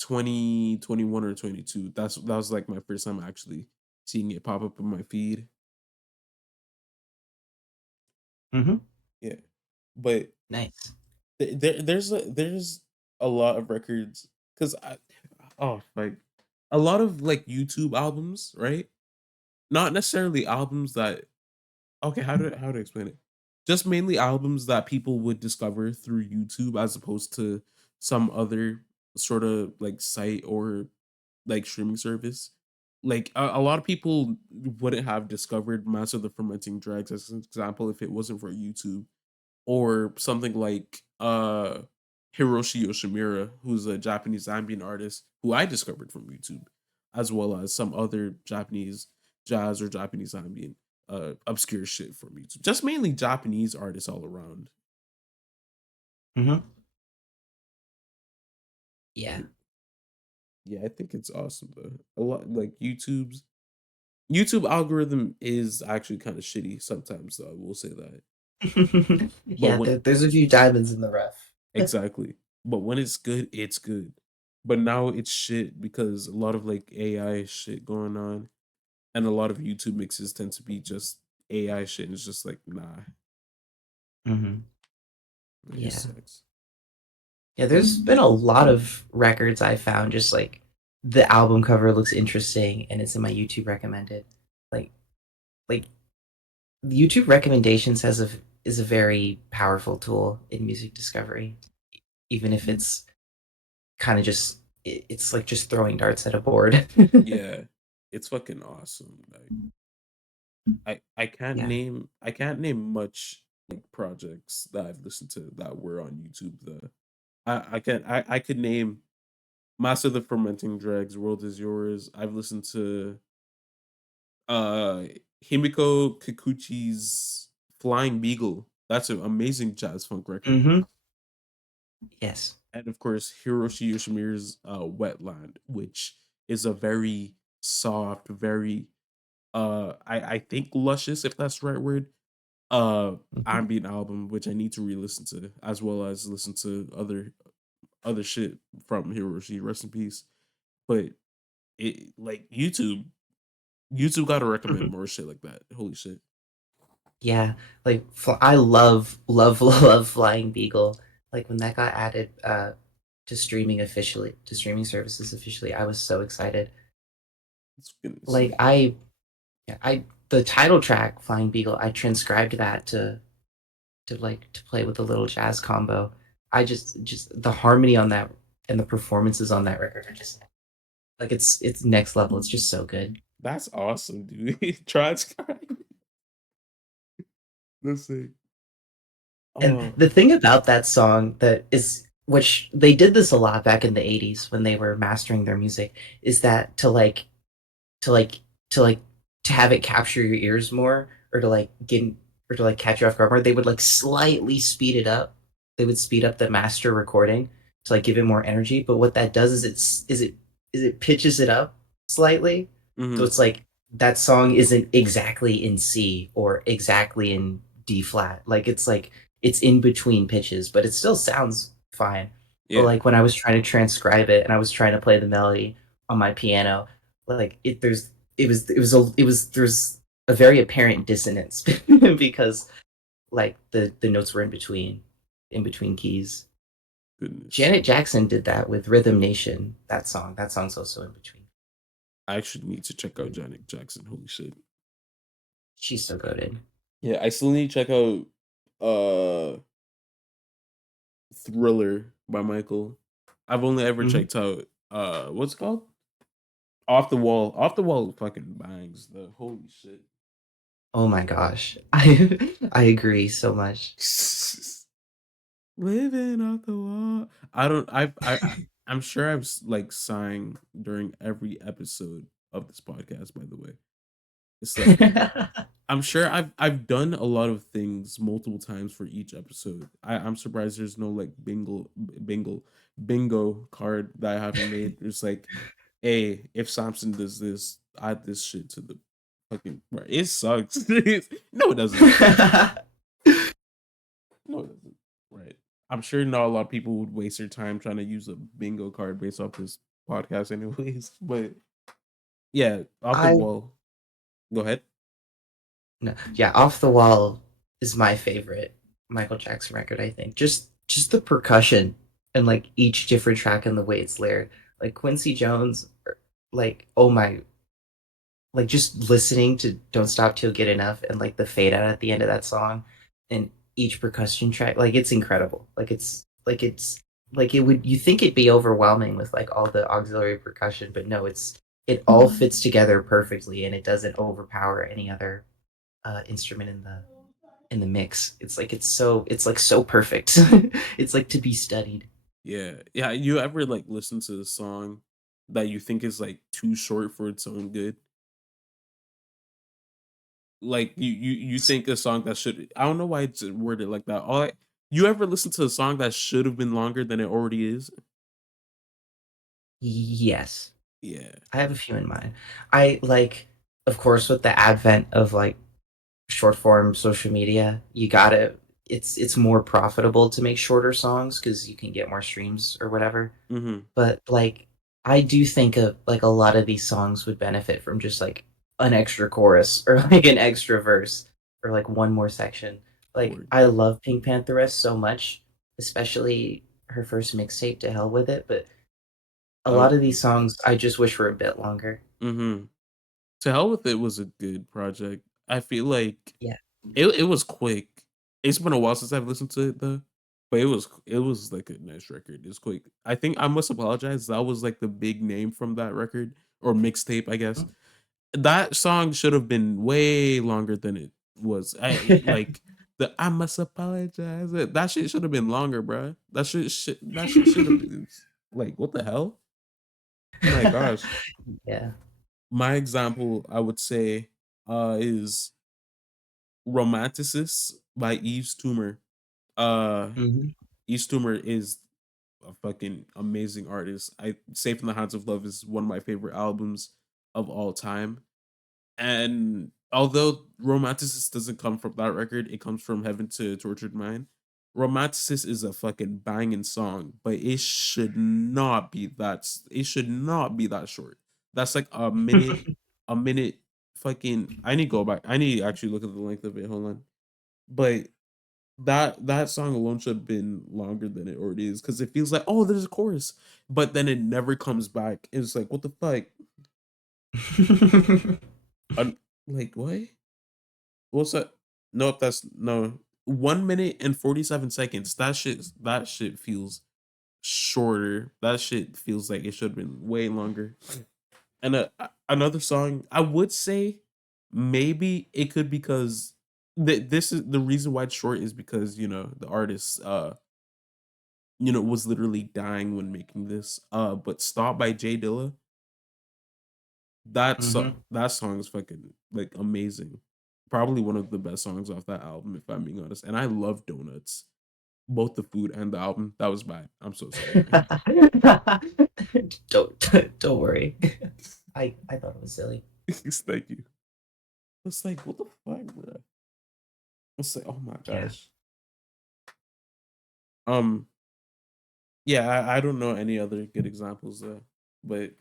2021 or 22. That was like my first time actually seeing it pop up in my feed. Mhm. Yeah. But Nice. there's a lot of records because I oh like a lot of like YouTube albums, right? Not necessarily albums that okay, how to explain it? Just mainly albums that people would discover through YouTube as opposed to some other sort of like site or like streaming service. Like a lot of people wouldn't have discovered Master of the Fermenting Dregs as an example if it wasn't for YouTube or something like Hiroshi Yoshimura, who's a Japanese ambient artist who I discovered from YouTube, as well as some other Japanese jazz or Japanese ambient obscure shit from YouTube. Just mainly Japanese artists all around. Mhm. Yeah. But yeah, I think it's awesome though. A lot like YouTube algorithm is actually kind of shitty sometimes though, I will say that. But Yeah, when there's a few diamonds in the rough. exactly. But when it's good, it's good. But now it's shit because a lot of like AI shit going on, and a lot of YouTube mixes tend to be just AI shit. And it's just like, nah, Mhm. it Yeah. sucks. Yeah, there's been a lot of records I found just like the album cover looks interesting and it's in my YouTube recommended. Like like YouTube recommendations is a very powerful tool in music discovery, even if it's kind of just it's like just throwing darts at a board. Yeah. it's fucking awesome. Like I can't Yeah. name much like projects that I've listened to that were on YouTube. I could name Master of the Fermenting Dregs, World Is Yours. I've listened to uh Himiko Kikuchi's Flying Beagle. That's an amazing jazz funk record. Mhm. Yes. And of course Hiroshi Yoshimiya's Wetland, which is a very soft, very I think luscious, if that's the right word, Mhm. ambient album, which I need to re-listen to, as well as listen to other shit from Hiroshi, rest in peace. But it like YouTube gotta recommend Mhm. more shit like that. Holy shit. Yeah, like, I love, love, love Flying Beagle. Like, when that got added, to streaming officially to streaming services officially, I was so excited. It's goodness. Like, I the title track, Flying Beagle, I transcribed that to play with a little jazz combo. I just the harmony on that and the performances on that record are just like, it's next level, it's just so good. That's awesome, dude. Transcribe. Let's see. And Oh. the thing about that song that is which they did this a lot back in the '80s when they were mastering their music, is that to like to like to have it capture your ears more or to like get or to like catch you off guard more, they would like slightly speed it up. They would speed up the master recording to like give it more energy. But what that does is it pitches it up slightly. So Hmm. it's like that song isn't exactly in C or exactly in D flat. Like it's in between pitches, but it still sounds fine. But Yeah. like when I was trying to transcribe it and I was trying to play the melody on my piano, like it was there's a very apparent dissonance because like the notes were in between keys. Goodness. Janet Jackson did that with Rhythm Nation. That song's also in between. I actually need to check out Janet Jackson. Holy shit. She's so goaded. Yeah, I still need to check out uh Thriller by Michael. I've only ever Mhm. checked out what's it called? Off the Wall. Off the Wall fucking bangs the holy shit. Oh my gosh. I agree so much. Living off the wall. I don't I'm sure like sang during every episode of this podcast, by the way. It's like I'm sure I've done a lot of things multiple times for each episode. I'm surprised there's no like bingo card that I haven't made. It's like, hey, if Samson does this, add this shit to the fucking right. It sucks. No, it doesn't. No, it doesn't. Right. I'm sure not a lot of people would waste their time trying to use a bingo card based off this podcast, anyways. But yeah, off the I wall. Go ahead. No, yeah, Off the Wall is my favorite Michael Jackson record, I think. Just the percussion and like each different track and the way it's layered. Like Quincy Jones, like oh my, like just listening to Don't Stop Till Get Enough and like the fade out at the end of that song and each percussion track, like it's incredible. It's like it would you think it'd be overwhelming with like all the auxiliary percussion, but no, it all fits together perfectly and it doesn't overpower any other instrument in the mix. It's like so perfect. It's like to be studied. Yeah. Yeah. You ever like listen to the song that you think is like too short for its own good? Like you think a song that should I don't know why it's worded like that. You ever listen to a song that should have been longer than it already is? Yes, Yeah. I have a few in mind. I like, of course, with the advent of like short form social media, you gotta. It's more profitable to make shorter songs because you can get more streams or whatever. Mm-hmm. But like, I do think of like a lot of these songs would benefit from just like an extra chorus or like an extra verse or like one more section. Like Word. I love Pink Pantheress so much, especially her first mixtape to hell with it, but a Oh, lot of these songs I just wish were a bit longer. mm-hmm. To Hell With It was a good project. I feel like Yeah. it was quick. It's been a while since I've listened to it though. But it was like a nice record. It's quick. I think I must apologize. That was like the big name from that record or mixtape, I guess. That song should have been way longer than it was. I must apologize. That shit should have been longer, bruh. That shit should have been like, what the hell? My gosh. Yeah. My example, I would say, is Romanticist by Yves Tumor. Uh Mhm. Yves Tumor is a fucking amazing artist. Safe in the Hands of Love is one of my favorite albums of all time. And although Romanticist doesn't come from that record, it comes from Heaven to Tortured Mind. Romanticist is a fucking banging song, but it should not be that short. That's like a minute fucking I need to go back. I need to actually look at the length of it. Hold on. But that song alone should have been longer than it already is because it feels like, oh, there's a chorus, but then it never comes back. It's like, what the fuck? Un- like what? What's that? Nope, that's no 1 minute and 47 seconds. That shit feels shorter. That shit feels like it should have been way longer. And another song, I would say maybe it could because this is the reason why it's short is because the artist was literally dying when making this. But Stop by Jay Dilla, Mhm. that song is fucking like amazing. Probably one of the best songs off that album, if I'm being honest. And I love Donuts, both the food and the album. That was bad. I'm so sorry. Don't worry. I thought it was silly. Thank you. It's like, what the fuck, bro? It's like, oh my Yeah. gosh. Um, yeah, I don't know any other good examples though, but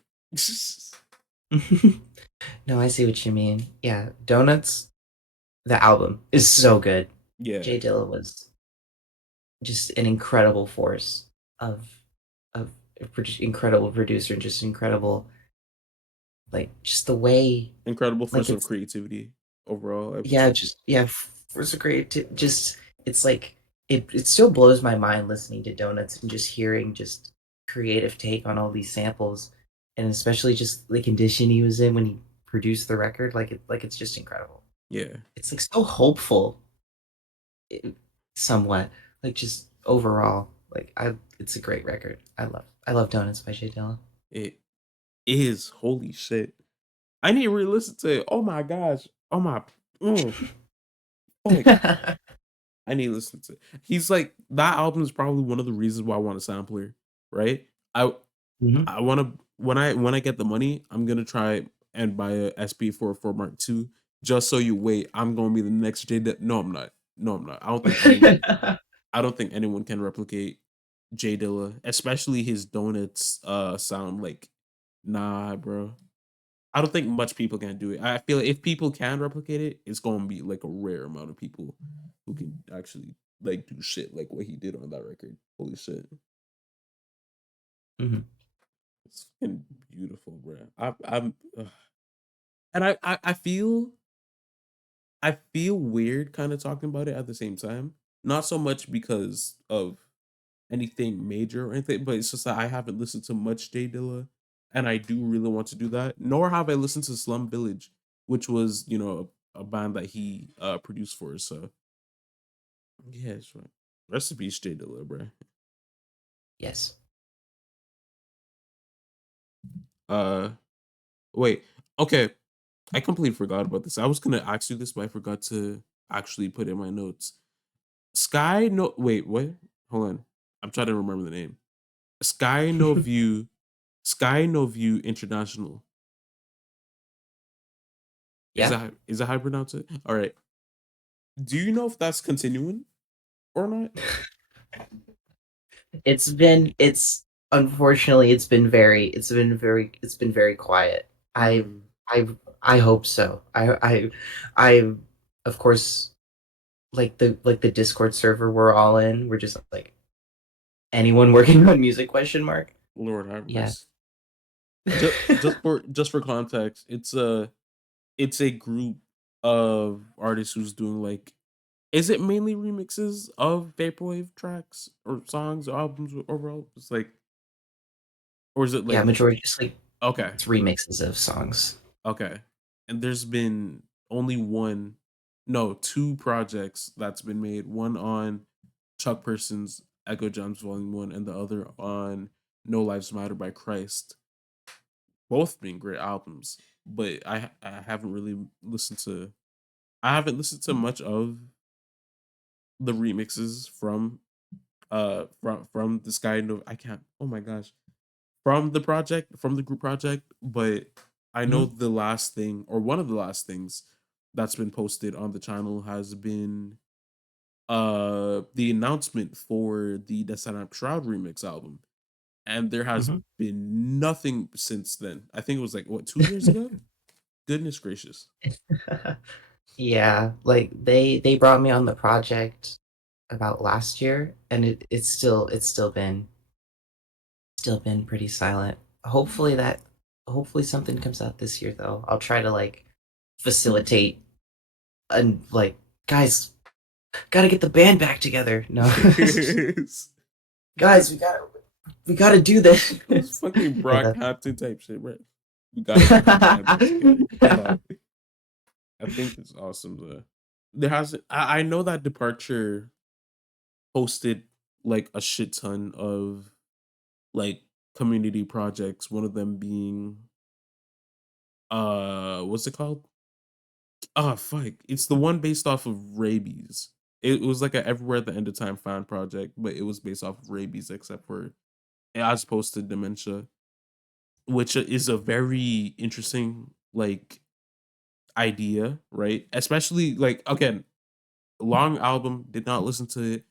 No, I see what you mean. Yeah, Donuts, the album is so good. yeah, Jay Dilla was just an incredible force of of incredible producer and just incredible, like, just the way, incredible like, force of it's creativity overall, I would yeah, say. just yeah, force of creati just it's like it still blows my mind listening to Donuts and just hearing just creative take on all these samples, and especially just the condition he was in when he produced the record, it's just incredible. Yeah, It's, like, so hopeful, I somewhat, like, just overall, it's a great record. I love Donuts by Jay Dilla. it is. Holy shit! I need to re-listen to it. Oh my gosh! Oh my, mm, fuck! I need to listen to it. He's like that album is probably one of the reasons why I want a sampler, right? I Mhm. I want to when I get the money, I'm gonna try and buy a SP44 Mark II. Just so you wait, I'm gonna be the next J. No, I'm not. No, I'm not. I don't think anyone can replicate Jay Dilla, especially his donuts sound like nah, bro. I don't think much people can do it. I feel like if people can replicate it, it's gonna be like a rare amount of people who can actually like do shit like what he did on that record. Holy shit. Mhm. It's fucking beautiful, bro. I'm ugh. And I feel weird kind of talking about it at the same time. Not so much because of anything major or anything, but it's just that I haven't listened to much Jay Dilla, and I do really want to do that. Nor have I listened to Slum Village, which was a band that he produced for us. So yeah, sure. Rest in peace, Jay Dilla, bro. Yes. Uh, wait, okay, I completely forgot about this. I was gonna ask you this, but I forgot to actually put in my notes. Sky no wait, what? Hold on. I'm trying to remember the name. Sky No View Sky No View International. Yeah. Is that how you pronounce it? All right. Do you know if that's continuing or not? It's unfortunately, it's been very quiet. Mm, I hope so. I of course, like the Discord server we're all in, we're just like, "Anyone working on music?" Question mark. Lord have Yeah. mercy. Just for context, it's a group of artists who's doing like, is it mainly remixes of vaporwave tracks or songs or albums overall? It's like, or is it Yeah, like majority just, like okay, it's remixes of songs. okay, and there's been only one, no, two projects that's been made. One on Chuck Person's Echo Jams Volume One, and the other on No Lives Matter by Christ. Both being great albums, but I haven't really listened to. I haven't listened to much of the remixes from this guy. No, I can't. Oh my gosh, from the project, from the group project, but I know Mhm, the last thing, or one of the last things that's been posted on the channel has been the announcement for the Desanap Shroud remix album. And there has mhm. been nothing since then. I think it was like what, 2 years ago? Goodness gracious. Yeah, like, they brought me on the project about last year, and it's still been pretty silent. Hopefully something comes out this year, though. I'll try to, like, facilitate and, like, "Guys, gotta get the band back together." No. "Guys, we gotta do this." Those fucking Yeah, that Brockhampton type shit, right? We gotta get the band back together. God, I think it's awesome. There has I know that Departure posted like a shit ton of like community projects. One of them being what's it called? Oh fuck! It's the one based off of rabies. It was like a everywhere at the end of time found project, but it was based off of rabies, except for as opposed to dementia, which is a very interesting like idea, right? Especially like again, long album. Did not listen to it,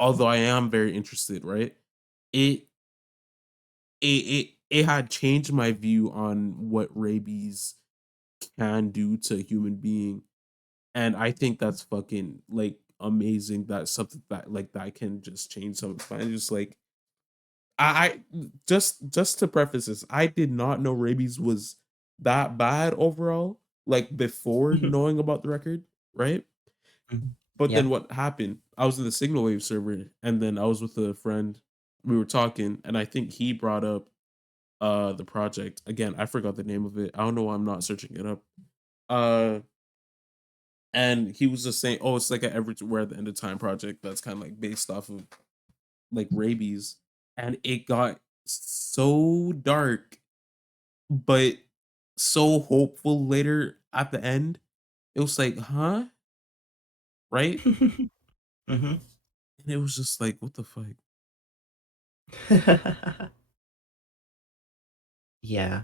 although I am very interested. Right? It it had changed my view on what rabies can do to a human being. And I think that's fucking like amazing that something that like that can just change someone's mind. Just like just to preface this, I did not know rabies was that bad overall, like before Mhm, knowing about the record, right? mhm. But then Yeah. what happened? I was in the Signal Wave server, and then I was with a friend. We were talking, and I think he brought up the project. Again, I forgot the name of it. I don't know why I'm not searching it up. Uh and he was just saying, "Oh, it's like a everywhere at the end of time project that's kind of like based off of like rabies," and it got so dark, but so hopeful later at the end. It was like, huh, right? Mhm. And it was just like, what the fuck? Yeah,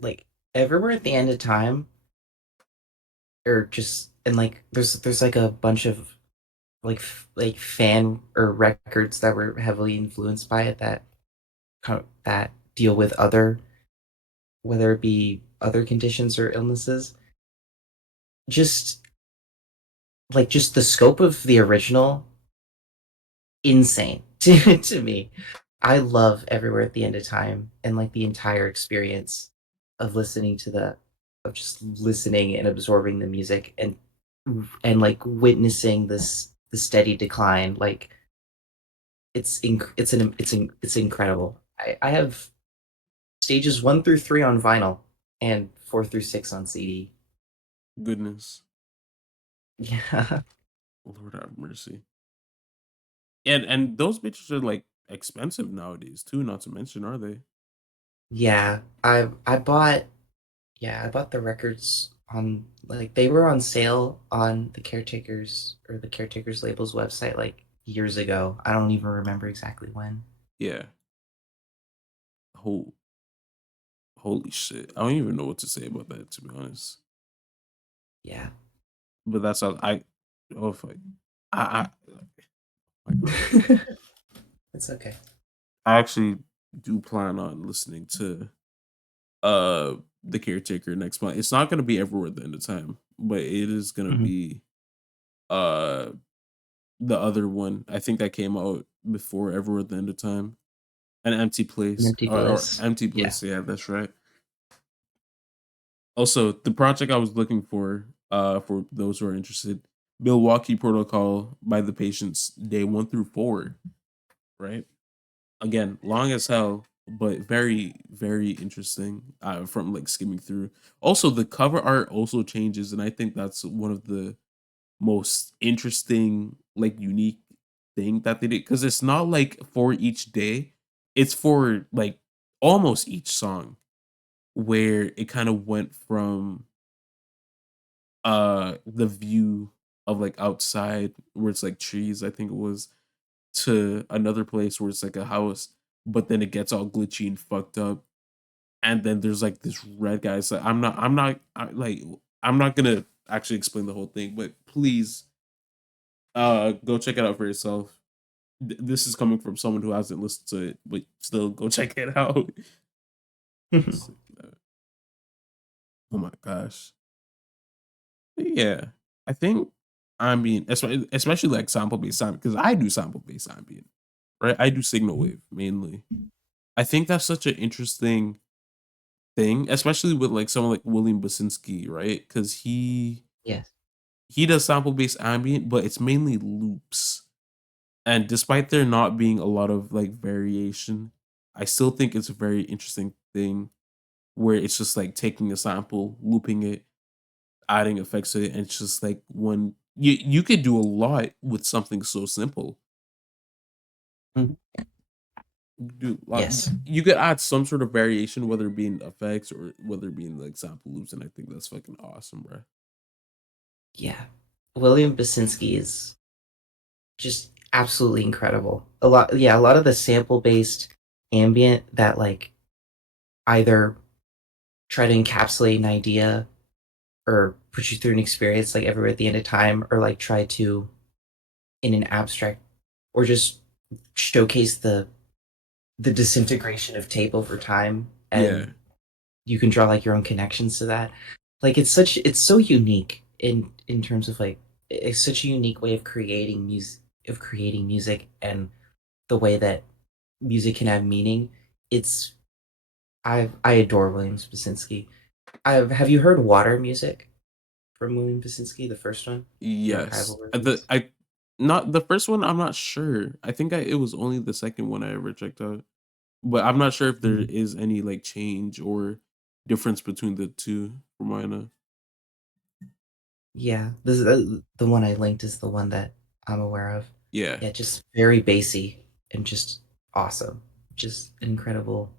like, everywhere at the end of time, or just and, like, there's, like, a bunch of, like, fan or records that were heavily influenced by it that deal with other, whether it be other conditions or illnesses. Just, just the scope of the original, insane to me. I love Everywhere at the End of Time and, like, the entire experience of listening to of just listening and absorbing the music like, witnessing the steady decline, like, it's incredible. I have stages 1 through 3 on vinyl and 4 through 6 on CD. Goodness, Yeah. Lord have mercy. And those bitches are like expensive nowadays too. Not to mention, are they? Yeah. I bought the records on, like, they were on sale on the Caretakers label's website, like, years ago. I don't even remember exactly when. Yeah. Whole Holy shit! I don't even know what to say about that, to be honest. Yeah. But that's how I. Oh fuck! Oh my god! It's okay. I actually do plan on listening to the Caretaker next month. It's not gonna be everywhere at the end of time, but it is gonna Mhm. be uh the other one. I think that came out before everywhere at the end of time. An empty An place Empty or Place. empty Yeah. place. Yeah, that's right. Also, the project I was looking for those who are interested, Milwaukee Protocol by the Patients, day 1 through 4. Right. Again, long as hell. but very, very interesting, from, like, skimming through. Also, the cover art also changes, and I think that's one of the most interesting, like, unique thing that they did because it's not, like, for each day, it's for, like, almost each song where it kinda went from, the view of, like, outside where it's, like, trees, I think it was, to another place where it's, like, a house, but then it gets all glitchy and fucked up. And then there's, like, this red guy, so I'm not gonna actually explain the whole thing, but please, go check it out for yourself. This is coming from someone who hasn't listened to it, but still go check it out. It's like, oh my gosh. But yeah, I think ambient, especially, like, sample-based ambient, because I do sample-based ambient, right? I do signal wave mainly. I think that's such an interesting thing, especially with, like, someone like William Basinski, right? Because Yes. he does sample-based ambient, but it's mainly loops. And despite there not being a lot of, like, variation, I still think it's a very interesting thing where it's just, like, taking a sample, looping it, adding effects to it, and it's just, like, one you could do a lot with something so simple. Mhm. Do Yes. you could add some sort of variation, whether it being effects or whether it being, like, sample loops, and I think that's fucking awesome, bro. Yeah. William Basinski is just absolutely incredible. A lot of the sample-based ambient that, like, either try to encapsulate an idea or put you through an experience, like, everywhere at the end of time, or, like, try to, in an abstract or just showcase the disintegration of tape over time, Yeah, and you can draw, like, your own connections to that. Like, it's so unique in terms of, like, it's such a unique way of creating music and the way that music can have meaning. It's I adore William Basinski. Have you heard Water Music from William Basinski, the first one? The yes. archival release? Not the first one, I'm not sure. I think it was only the second one I ever checked out, but I'm not sure if there Mhm. is any, like, change or difference between the 2 from what I know. Yeah, this is, the one I linked is the one that I'm aware of. Yeah, Yeah, just very bassy and just awesome. Just incredible.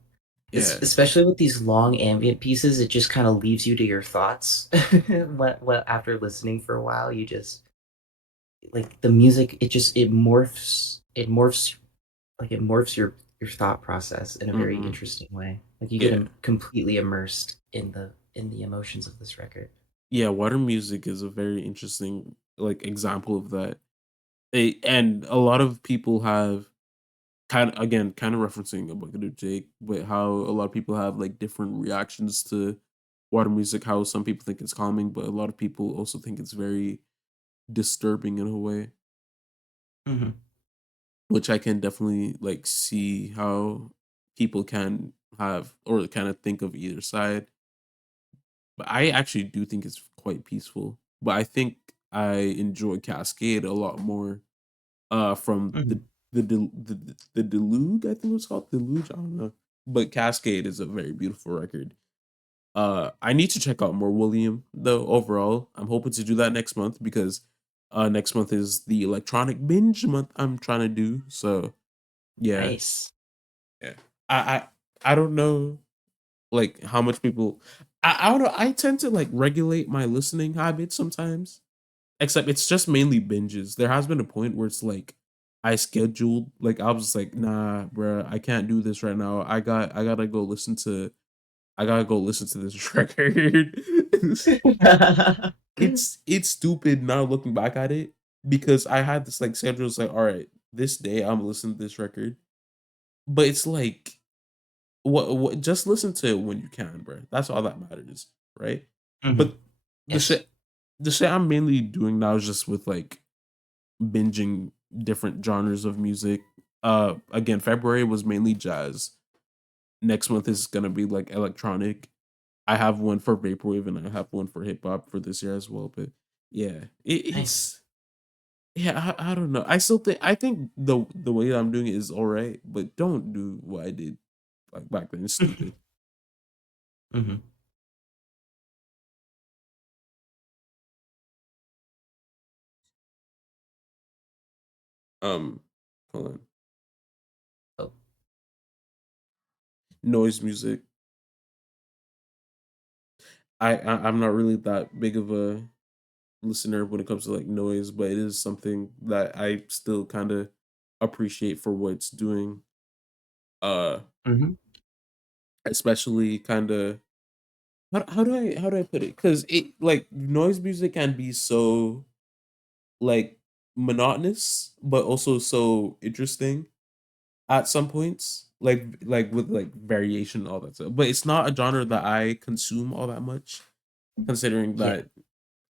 yeah, Especially with these long ambient pieces, it just kinda leaves you to your thoughts. When after listening for a while, you just like, the music, it morphs your thought process in a very mhm, interesting way. Like, you get, yeah. completely immersed in the emotions of this record. Yeah, water music is a very interesting, like, example of that. And a lot of people have kind of referencing a bucket of Jake, but how a lot of people have, like, different reactions to water music, how some people think it's calming, but a lot of people also think it's very disturbing in a way, Mhm, which I can definitely, like, see how people can have or kind of think of either side. But I actually do think it's quite peaceful. But I think I enjoy Cascade a lot more, from mhm. the Deluge, I think it was called Deluge. I don't know, but Cascade is a very beautiful record. I need to check out more William though. Overall, I'm hoping to do that next month because next month is the electronic binge month I'm trying to do. So yeah, Nice. yeah. I don't know, like, how much people. I don't know. I tend to, like, regulate my listening habits sometimes. Except it's just mainly binges. There has been a point where it's like I scheduled, like, I was like, nah, bruh, I can't do this right now. I gotta go listen to this record. It's stupid now looking back at it because I had this, like, schedule. It's like, all right, this day I'm listening to this record, but it's like, what? Just listen to it when you can, bro. That's all that matters, right? Mhm. But the Yes. shit, the shit I'm mainly doing now is just with, like, binging different genres of music. Again, February was mainly jazz. Next month is gonna be, like, electronic. I have one for vaporwave and I have one for hip hop for this year as well. But yeah, Nice. it's yeah. I don't know. I think the way that I'm doing it is all right, but don't do what I did like back then. It's stupid. Mhm. Um, hold on. Oh. Noise music. I'm not really that big of a listener when it comes to like noise, but it is something that I still kind of appreciate for what it's doing. Uh, Mhm. especially kind of how do I put it? Because it like noise music can be so like monotonous, but also so interesting at some points. Like with like variation and all that stuff. But it's not a genre that I consume all that much, considering Yeah. that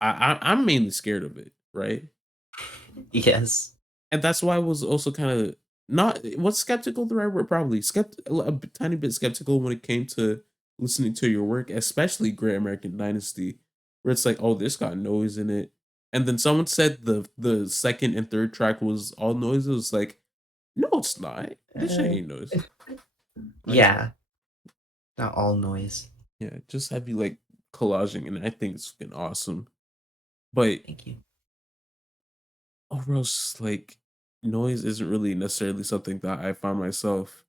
I'm mainly scared of it, right? Yes. And that's why I was also kind of not what's skeptical the right word probably tiny bit skeptical when it came to listening to your work, especially Great American Dynasty, where it's like, oh, this got noise in it, and then someone said the second and third track was all noise. It was like, no, it's not. This shit Uh, ain't noise. Like, yeah, not all noise. yeah, just have you like collaging, and I think it's fucking awesome. But Thank you. overall, it's just like noise isn't really necessarily something that I find myself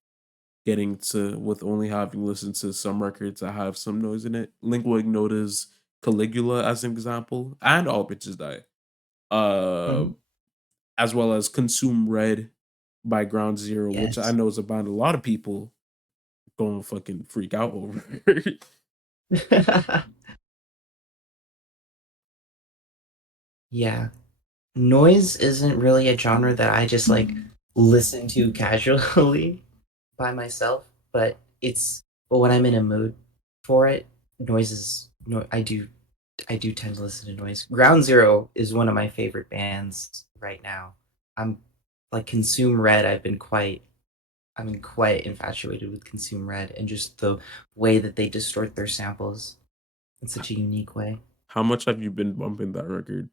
getting to with only having listened to some records that have some noise in it. Lingua Ignota's Caligula as an example, and All Bitches Die. Uh Mhm. as well as Consume Red by Ground Zero, which I Yes. know is a band a lot of people gonna fucking freak out over. Yeah. Noise isn't really a genre that I just, like, listen to casually by myself, but when I'm in a mood for it, noise is no I do tend to listen to noise. Ground Zero is one of my favorite bands right now. I'm like, Consume Red, I've been quite infatuated with Consume Red and just the way that they distort their samples in such a unique way. How much have you been bumping that record?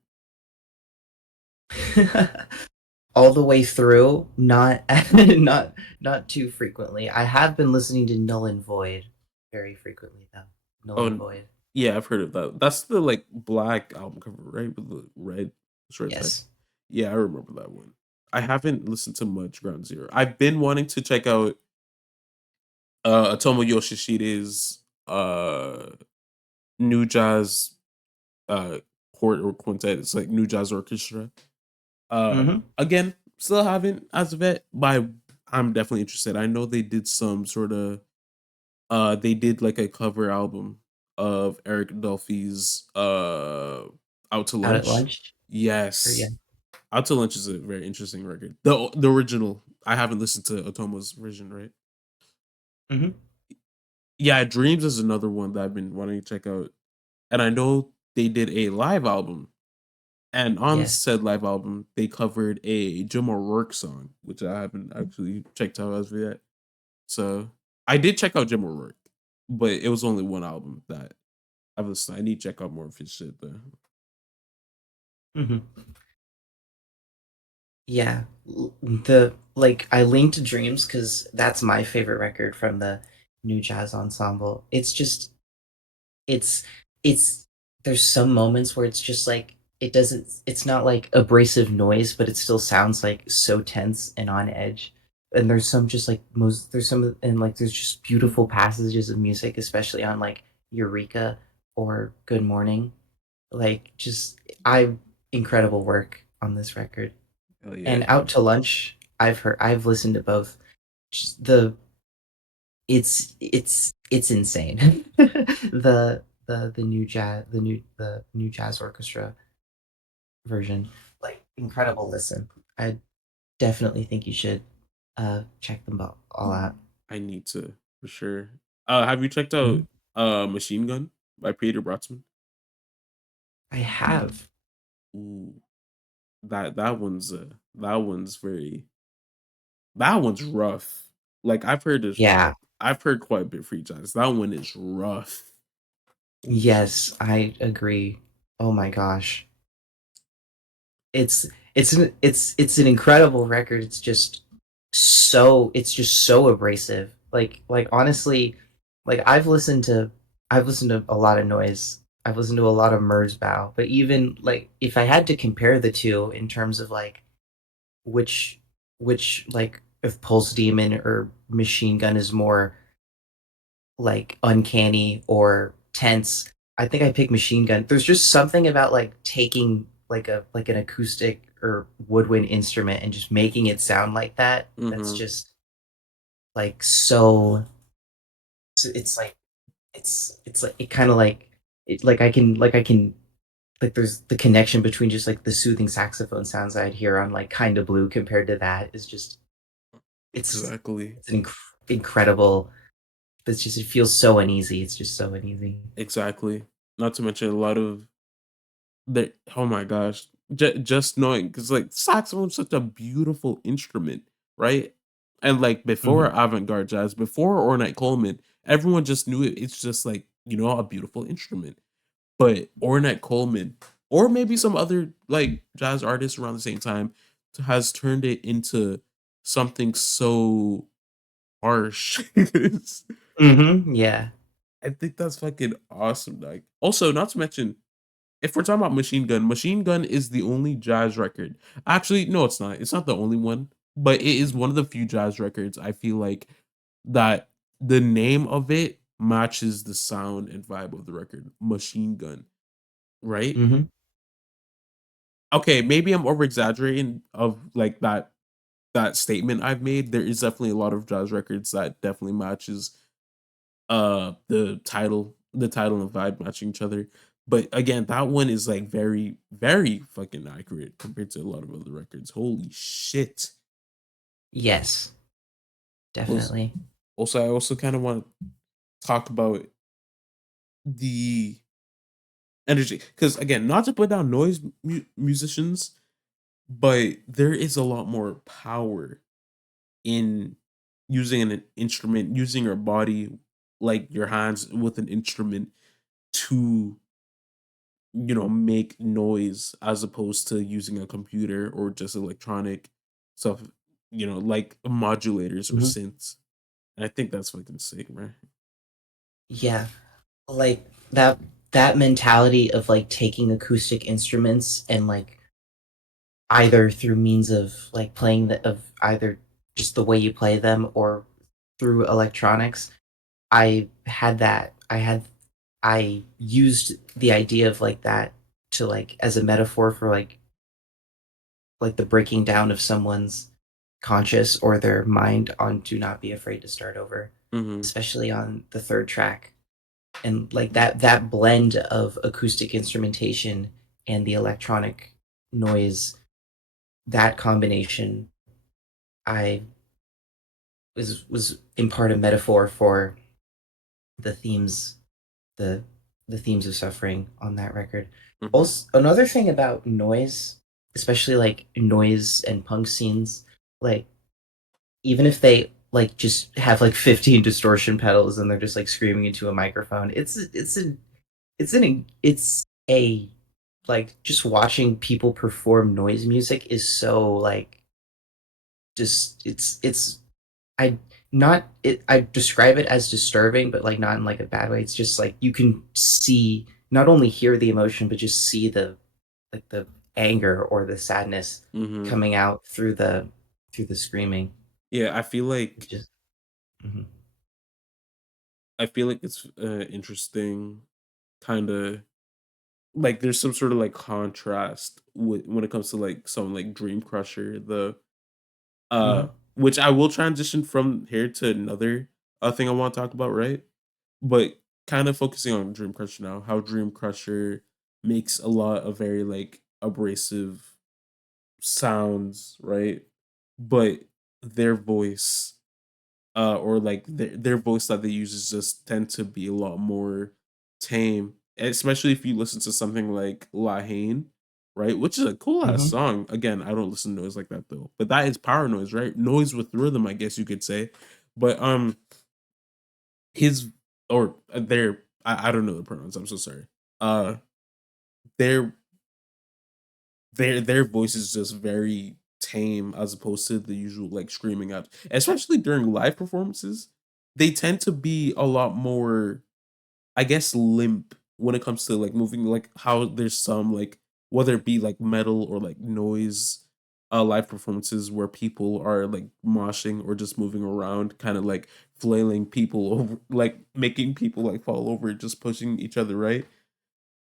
All the way through, not not too frequently. I have been listening to Null and Void very frequently, though. Null and Oh, Void. yeah, I've heard of that. That's the like black album cover, right? With the red short text. Yes. Yeah, I remember that one. I haven't listened to much Ground Zero. I've been wanting to check out Otomo Yoshishide's new jazz uh court or quintet. It's like new jazz orchestra. Mhm. Again, still haven't as of yet, but I'm definitely interested. I know they did some sort of they did like a cover album of Eric Dolphy's Out to Out at Lunch. lunch? Or yeah. Yes. Out to Lunch is a very interesting record. The original. I haven't listened to Otomo's version, right? Mhm. Yeah, Dreams is another one that I've been wanting to check out. And I know they did a live album. And on Yes. said live album, they covered a Jim O'Rourke song, which I haven't actually checked out as of yet. So I did check out Jim O'Rourke, but it was only one album that I've listened to. I need to check out more of his shit though. Mhm. Yeah. The like, I linked Dreams because that's my favorite record from the New Jazz Ensemble. It's just it's it's there's some moments where it's just like it's not like abrasive noise, but it still sounds like so tense and on edge. And there's some just like most there's some and like there's just beautiful passages of music, especially on like Eureka or Good Morning. Like just I incredible work on this record. Hell And yeah. Out to Lunch, I've listened to both. Just the it's insane. The new jazz orchestra version, like incredible listen. I definitely think you should check them all out. I need to for sure. Have you checked out Mhm. Machine Gun by Peter Brotzman? I have. Ooh, that one's very that one's rough. Like Yeah. I've heard quite a bit free jazz. That one is rough. Yes, I agree. Oh my gosh. It's it's an incredible record. It's just so abrasive Honestly, like I've listened to a lot of noise. I've listened to a lot of Merzbow, but even like if I had to compare the two in terms of like which like if Pulse Demon or Machine Gun is more like uncanny or tense, I think I pick Machine Gun. There's just something about like taking like an acoustic or woodwind instrument and just making it sound like that. That's Mhm. just like so. It's like it's like it kind of like it I can like there's the connection between just like the soothing saxophone sounds I'd hear on like Kinda Blue compared to that is just it's Exactly. it's an incredible. It's just it feels so uneasy. It's just so uneasy. Exactly. Not to mention a lot of the oh my gosh, just knowing because like saxophone's such a beautiful instrument, right? And like before Mhm. avant-garde jazz, before Ornette Coleman, everyone just knew it. It's just like a beautiful instrument. But Ornette Coleman, or maybe some other like jazz artists around the same time, has turned it into something so harsh. Mhm. Yeah. I think that's fucking awesome. Like, also, not to mention, if we're talking about Machine Gun is the only jazz record. Actually, no, it's not. It's not the only one, but it is one of the few jazz records I feel like that the name of it matches the sound and vibe of the record. Machine Gun, right? Mhm. Okay, maybe I'm over exaggerating of like that statement I've made. There is definitely a lot of jazz records that definitely matches the title and vibe matching each other. But again, that one is like very, very fucking accurate compared to a lot of other records. Holy shit. Yes. Also, Definitely. I also kind of want to talk about the energy. Because again, not to put down noise musicians, but there is a lot more power in using an instrument, using your body, like your hands with an instrument to make noise as opposed to using a computer or just electronic stuff, like modulators or Mhm. synths. And I think that's fucking sick, man. Yeah. Like that mentality of like taking acoustic instruments and like either through means of like playing the of either just the way you play them or through electronics. I used the idea of like that to like as a metaphor for like the breaking down of someone's conscious or their mind on Do Not Be Afraid to Start Over, Hmm. especially on the third track. And like that blend of acoustic instrumentation and the electronic noise, that combination I was in part a metaphor for the themes the the themes of suffering on that record. Hmm. Also, another thing about noise, especially like noise and punk scenes, like even if they like just have like 15 distortion pedals and they're just like screaming into a microphone, it's a like just watching people perform noise music is so like just it's I not it I describe it as disturbing, but like not in like a bad way. It's just like you can see not only hear the emotion, but just see the like the anger or the sadness Hmm. coming out through the screaming. Yeah, It's just I feel like it's interesting, kind of like there's some sort of like contrast when it comes to like someone like Dream Crusher, uh, mhm, which I will transition from here to another thing I want to talk about, right? But kind of focusing on Dream Crusher now, how Dream Crusher makes a lot of very like abrasive sounds, right? But their voice, or like their voice that they use is just tend to be a lot more tame, especially if you listen to something like La Haine, right? Which is a cool ass mhm, song. Again, I don't listen to noise like that though, but that is power noise, right? Noise with rhythm, I guess you could say. But his or their I don't know the pronouns. I'm so sorry. Uh, their their voice is just very tame as opposed to the usual like screaming out, especially during live performances. they tend to be a lot more, I guess, limp when it comes to like moving, like how there's some like whether it be like metal or like noise live performances where people are like moshing or just moving around, kind of like flailing people over, like making people like fall over, just pushing each other, right?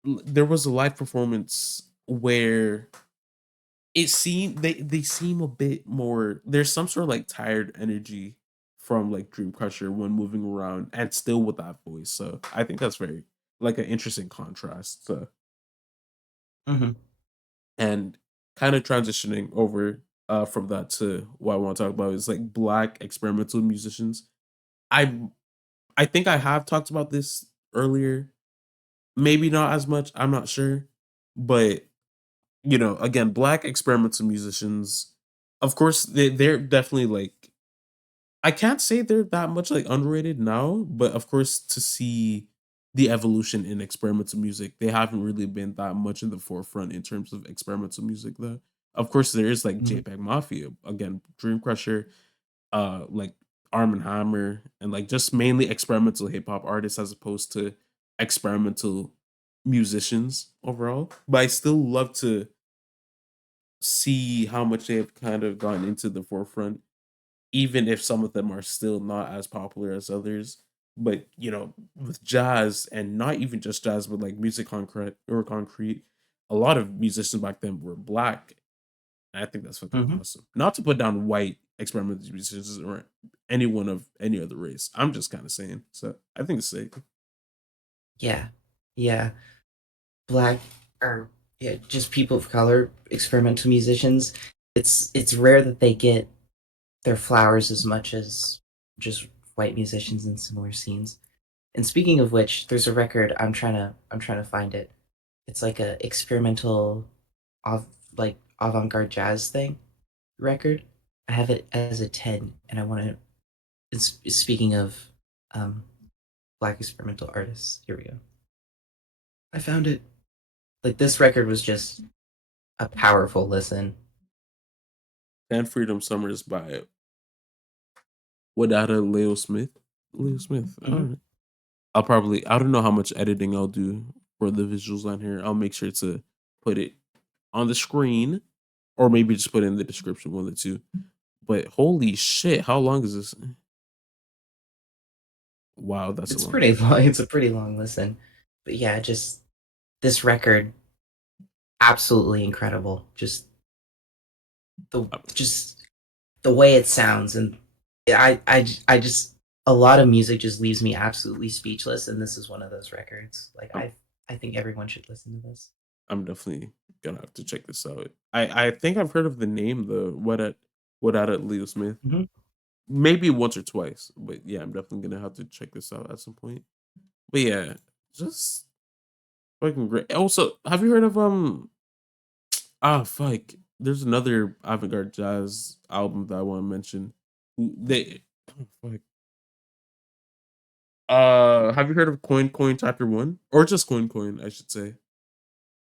There was a live performance where it seemed they seem a bit more, there's some sort of like tired energy from like Dream Crusher when moving around and still with that voice. So I think that's very like an interesting contrast. So Mhm. and kind of transitioning over from that to what I want to talk about is like black experimental musicians. I I think I have talked about this earlier. Maybe not as much, I'm not sure. But again, black experimental musicians, of course, they're definitely like, I can't say they're that much like underrated now, but of course, to see the evolution in experimental music, they haven't really been that much in the forefront in terms of experimental music. Though, of course, there is like Mhm. JPEG Mafia again, Dream Crusher, like Arm and Hammer, and like just mainly experimental hip hop artists as opposed to experimental musicians overall. But I still love to see how much they have kind of gone into the forefront, even if some of them are still not as popular as others. But with jazz, and not even just jazz, but like music concrete, a lot of musicians back then were black. And I think that's fucking Mhm. awesome. Not to put down white experimental musicians or anyone of any other race. I'm just kind of saying. So I think it's sick. Yeah. Yeah. Black or yeah, just people of color, experimental musicians. It's rare that they get their flowers as much as just white musicians in similar scenes. And speaking of which, there's a record I'm trying to find it. It's like a experimental of like avant-garde jazz thing record. I have it as a 10 and I want to speaking of um black experimental artists. Here we go. I found it. Like this record was just a powerful listen. And Freedom Summers by without a Leo Smith. Leo Smith. All Mhm. right. I don't know how much editing I'll do for the visuals on here. I'll make sure to put it on the screen or maybe just put it in the description, one of the two. But holy shit, how long is this? Wow, that's a It's long. pretty long. It's a pretty long listen. But yeah, just this record absolutely incredible. The uh, just the way it sounds and I just a lot of music just leaves me absolutely speechless and this is one of those records. Like I'm, I think everyone should listen to this. I'm definitely gonna have to check this out. I think I've heard of the name though. What at Leo Smith? Mhm. Maybe once or twice, but yeah, I'm definitely gonna have to check this out at some point. But yeah, just fucking great. Also, have you heard of fuck. There's another avant-garde jazz album that I want to mention. They oh, fuck. Have you heard of Coin Chapter 1? Or just Coin, I should say. I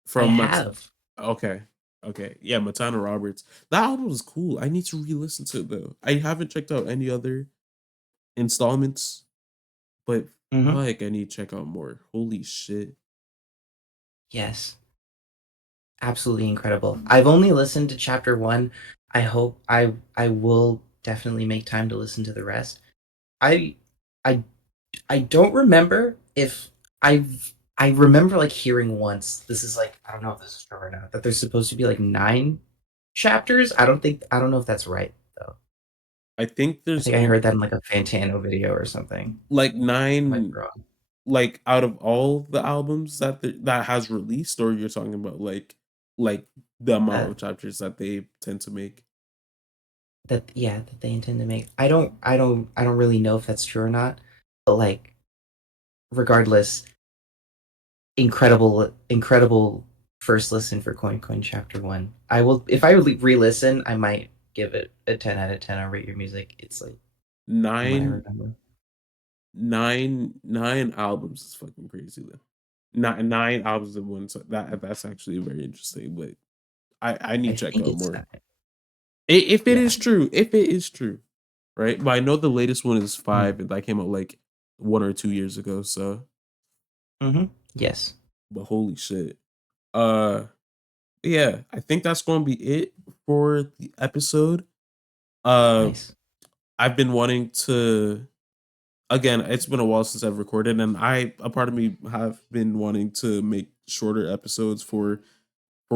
From have. okay. Okay. Yeah, Matana Roberts. That album was cool. I need to re-listen to it though. I haven't checked out any other installments, but Mhm. fuck, I need to check out more. Holy shit. Yes. Absolutely incredible. I've only listened to chapter 1. I hope I will definitely make time to listen to the rest. I I I don't remember if I remember like hearing once. This is like I don't know if this is true or not. That there's supposed to be like 9 chapters. I don't know if that's right though. I think I there's think I heard that in like a Fantano video or something. like I might be 9, wrong. like out of all the albums that has released, or you're talking about like the amount Uh, of chapters that they tend to make. that yeah that they intend to make. I don't really know if that's true or not. But like regardless, incredible first listen for Coin Chapter 1. I will if I re-listen, I might give it a 10 out of 10. I'll rate your music. It's like from what I Nine remember. nine albums is fucking crazy though. Nine albums in one, so that's actually very interesting. But I I need to check think out it's more. not. If it Yeah. is true, if it is true. right? But I know the latest one is Mm. 5, and that came out like 1 or 2 years ago. So, Mhm. Yes. but holy shit. Uh, yeah, I think that's going to be it for the episode. Uh, Nice. I've been wanting to. Again, it's been a while since I've recorded, and a part of me have been wanting to make shorter episodes for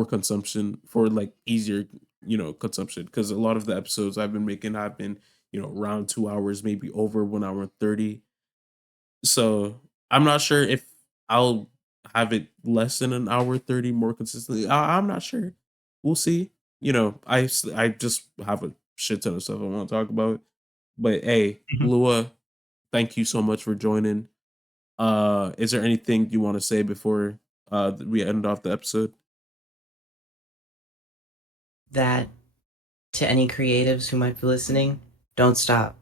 consumption, for like easier, consumption, because a lot of the episodes I've been making have been, around 2 hours, maybe over 1 hour and 30. So I'm not sure if I'll have it less than an hour 30 more consistently. I'm not sure. We'll see. I just have a shit ton of stuff I want to talk about. But hey, Mhm. Lua, thank you so much for joining. Is there anything you want to say before we end off the episode? That to any creatives who might be listening, don't stop.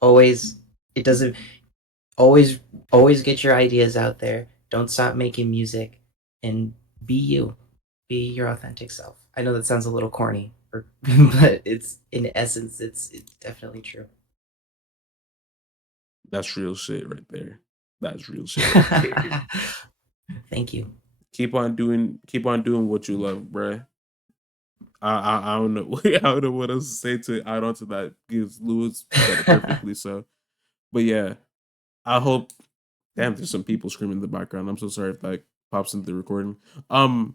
Always it doesn't always always get your ideas out there. Don't stop making music and be you. Be your authentic self. I know that sounds a little corny, but it's in essence it's definitely true. That's real shit right there. That's real shit right there. Thank you. Keep on doing what you love, bruh. I don't know I don't know what else to say to add on to that, because Lewis said it perfectly. So, but yeah, I hope. Damn, there's some people screaming in the background. I'm so sorry if that pops into the recording. Um,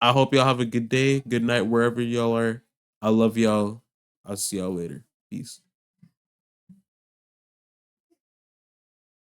I hope y'all have a good day, good night, wherever y'all are. I love y'all. I'll see y'all later. Peace.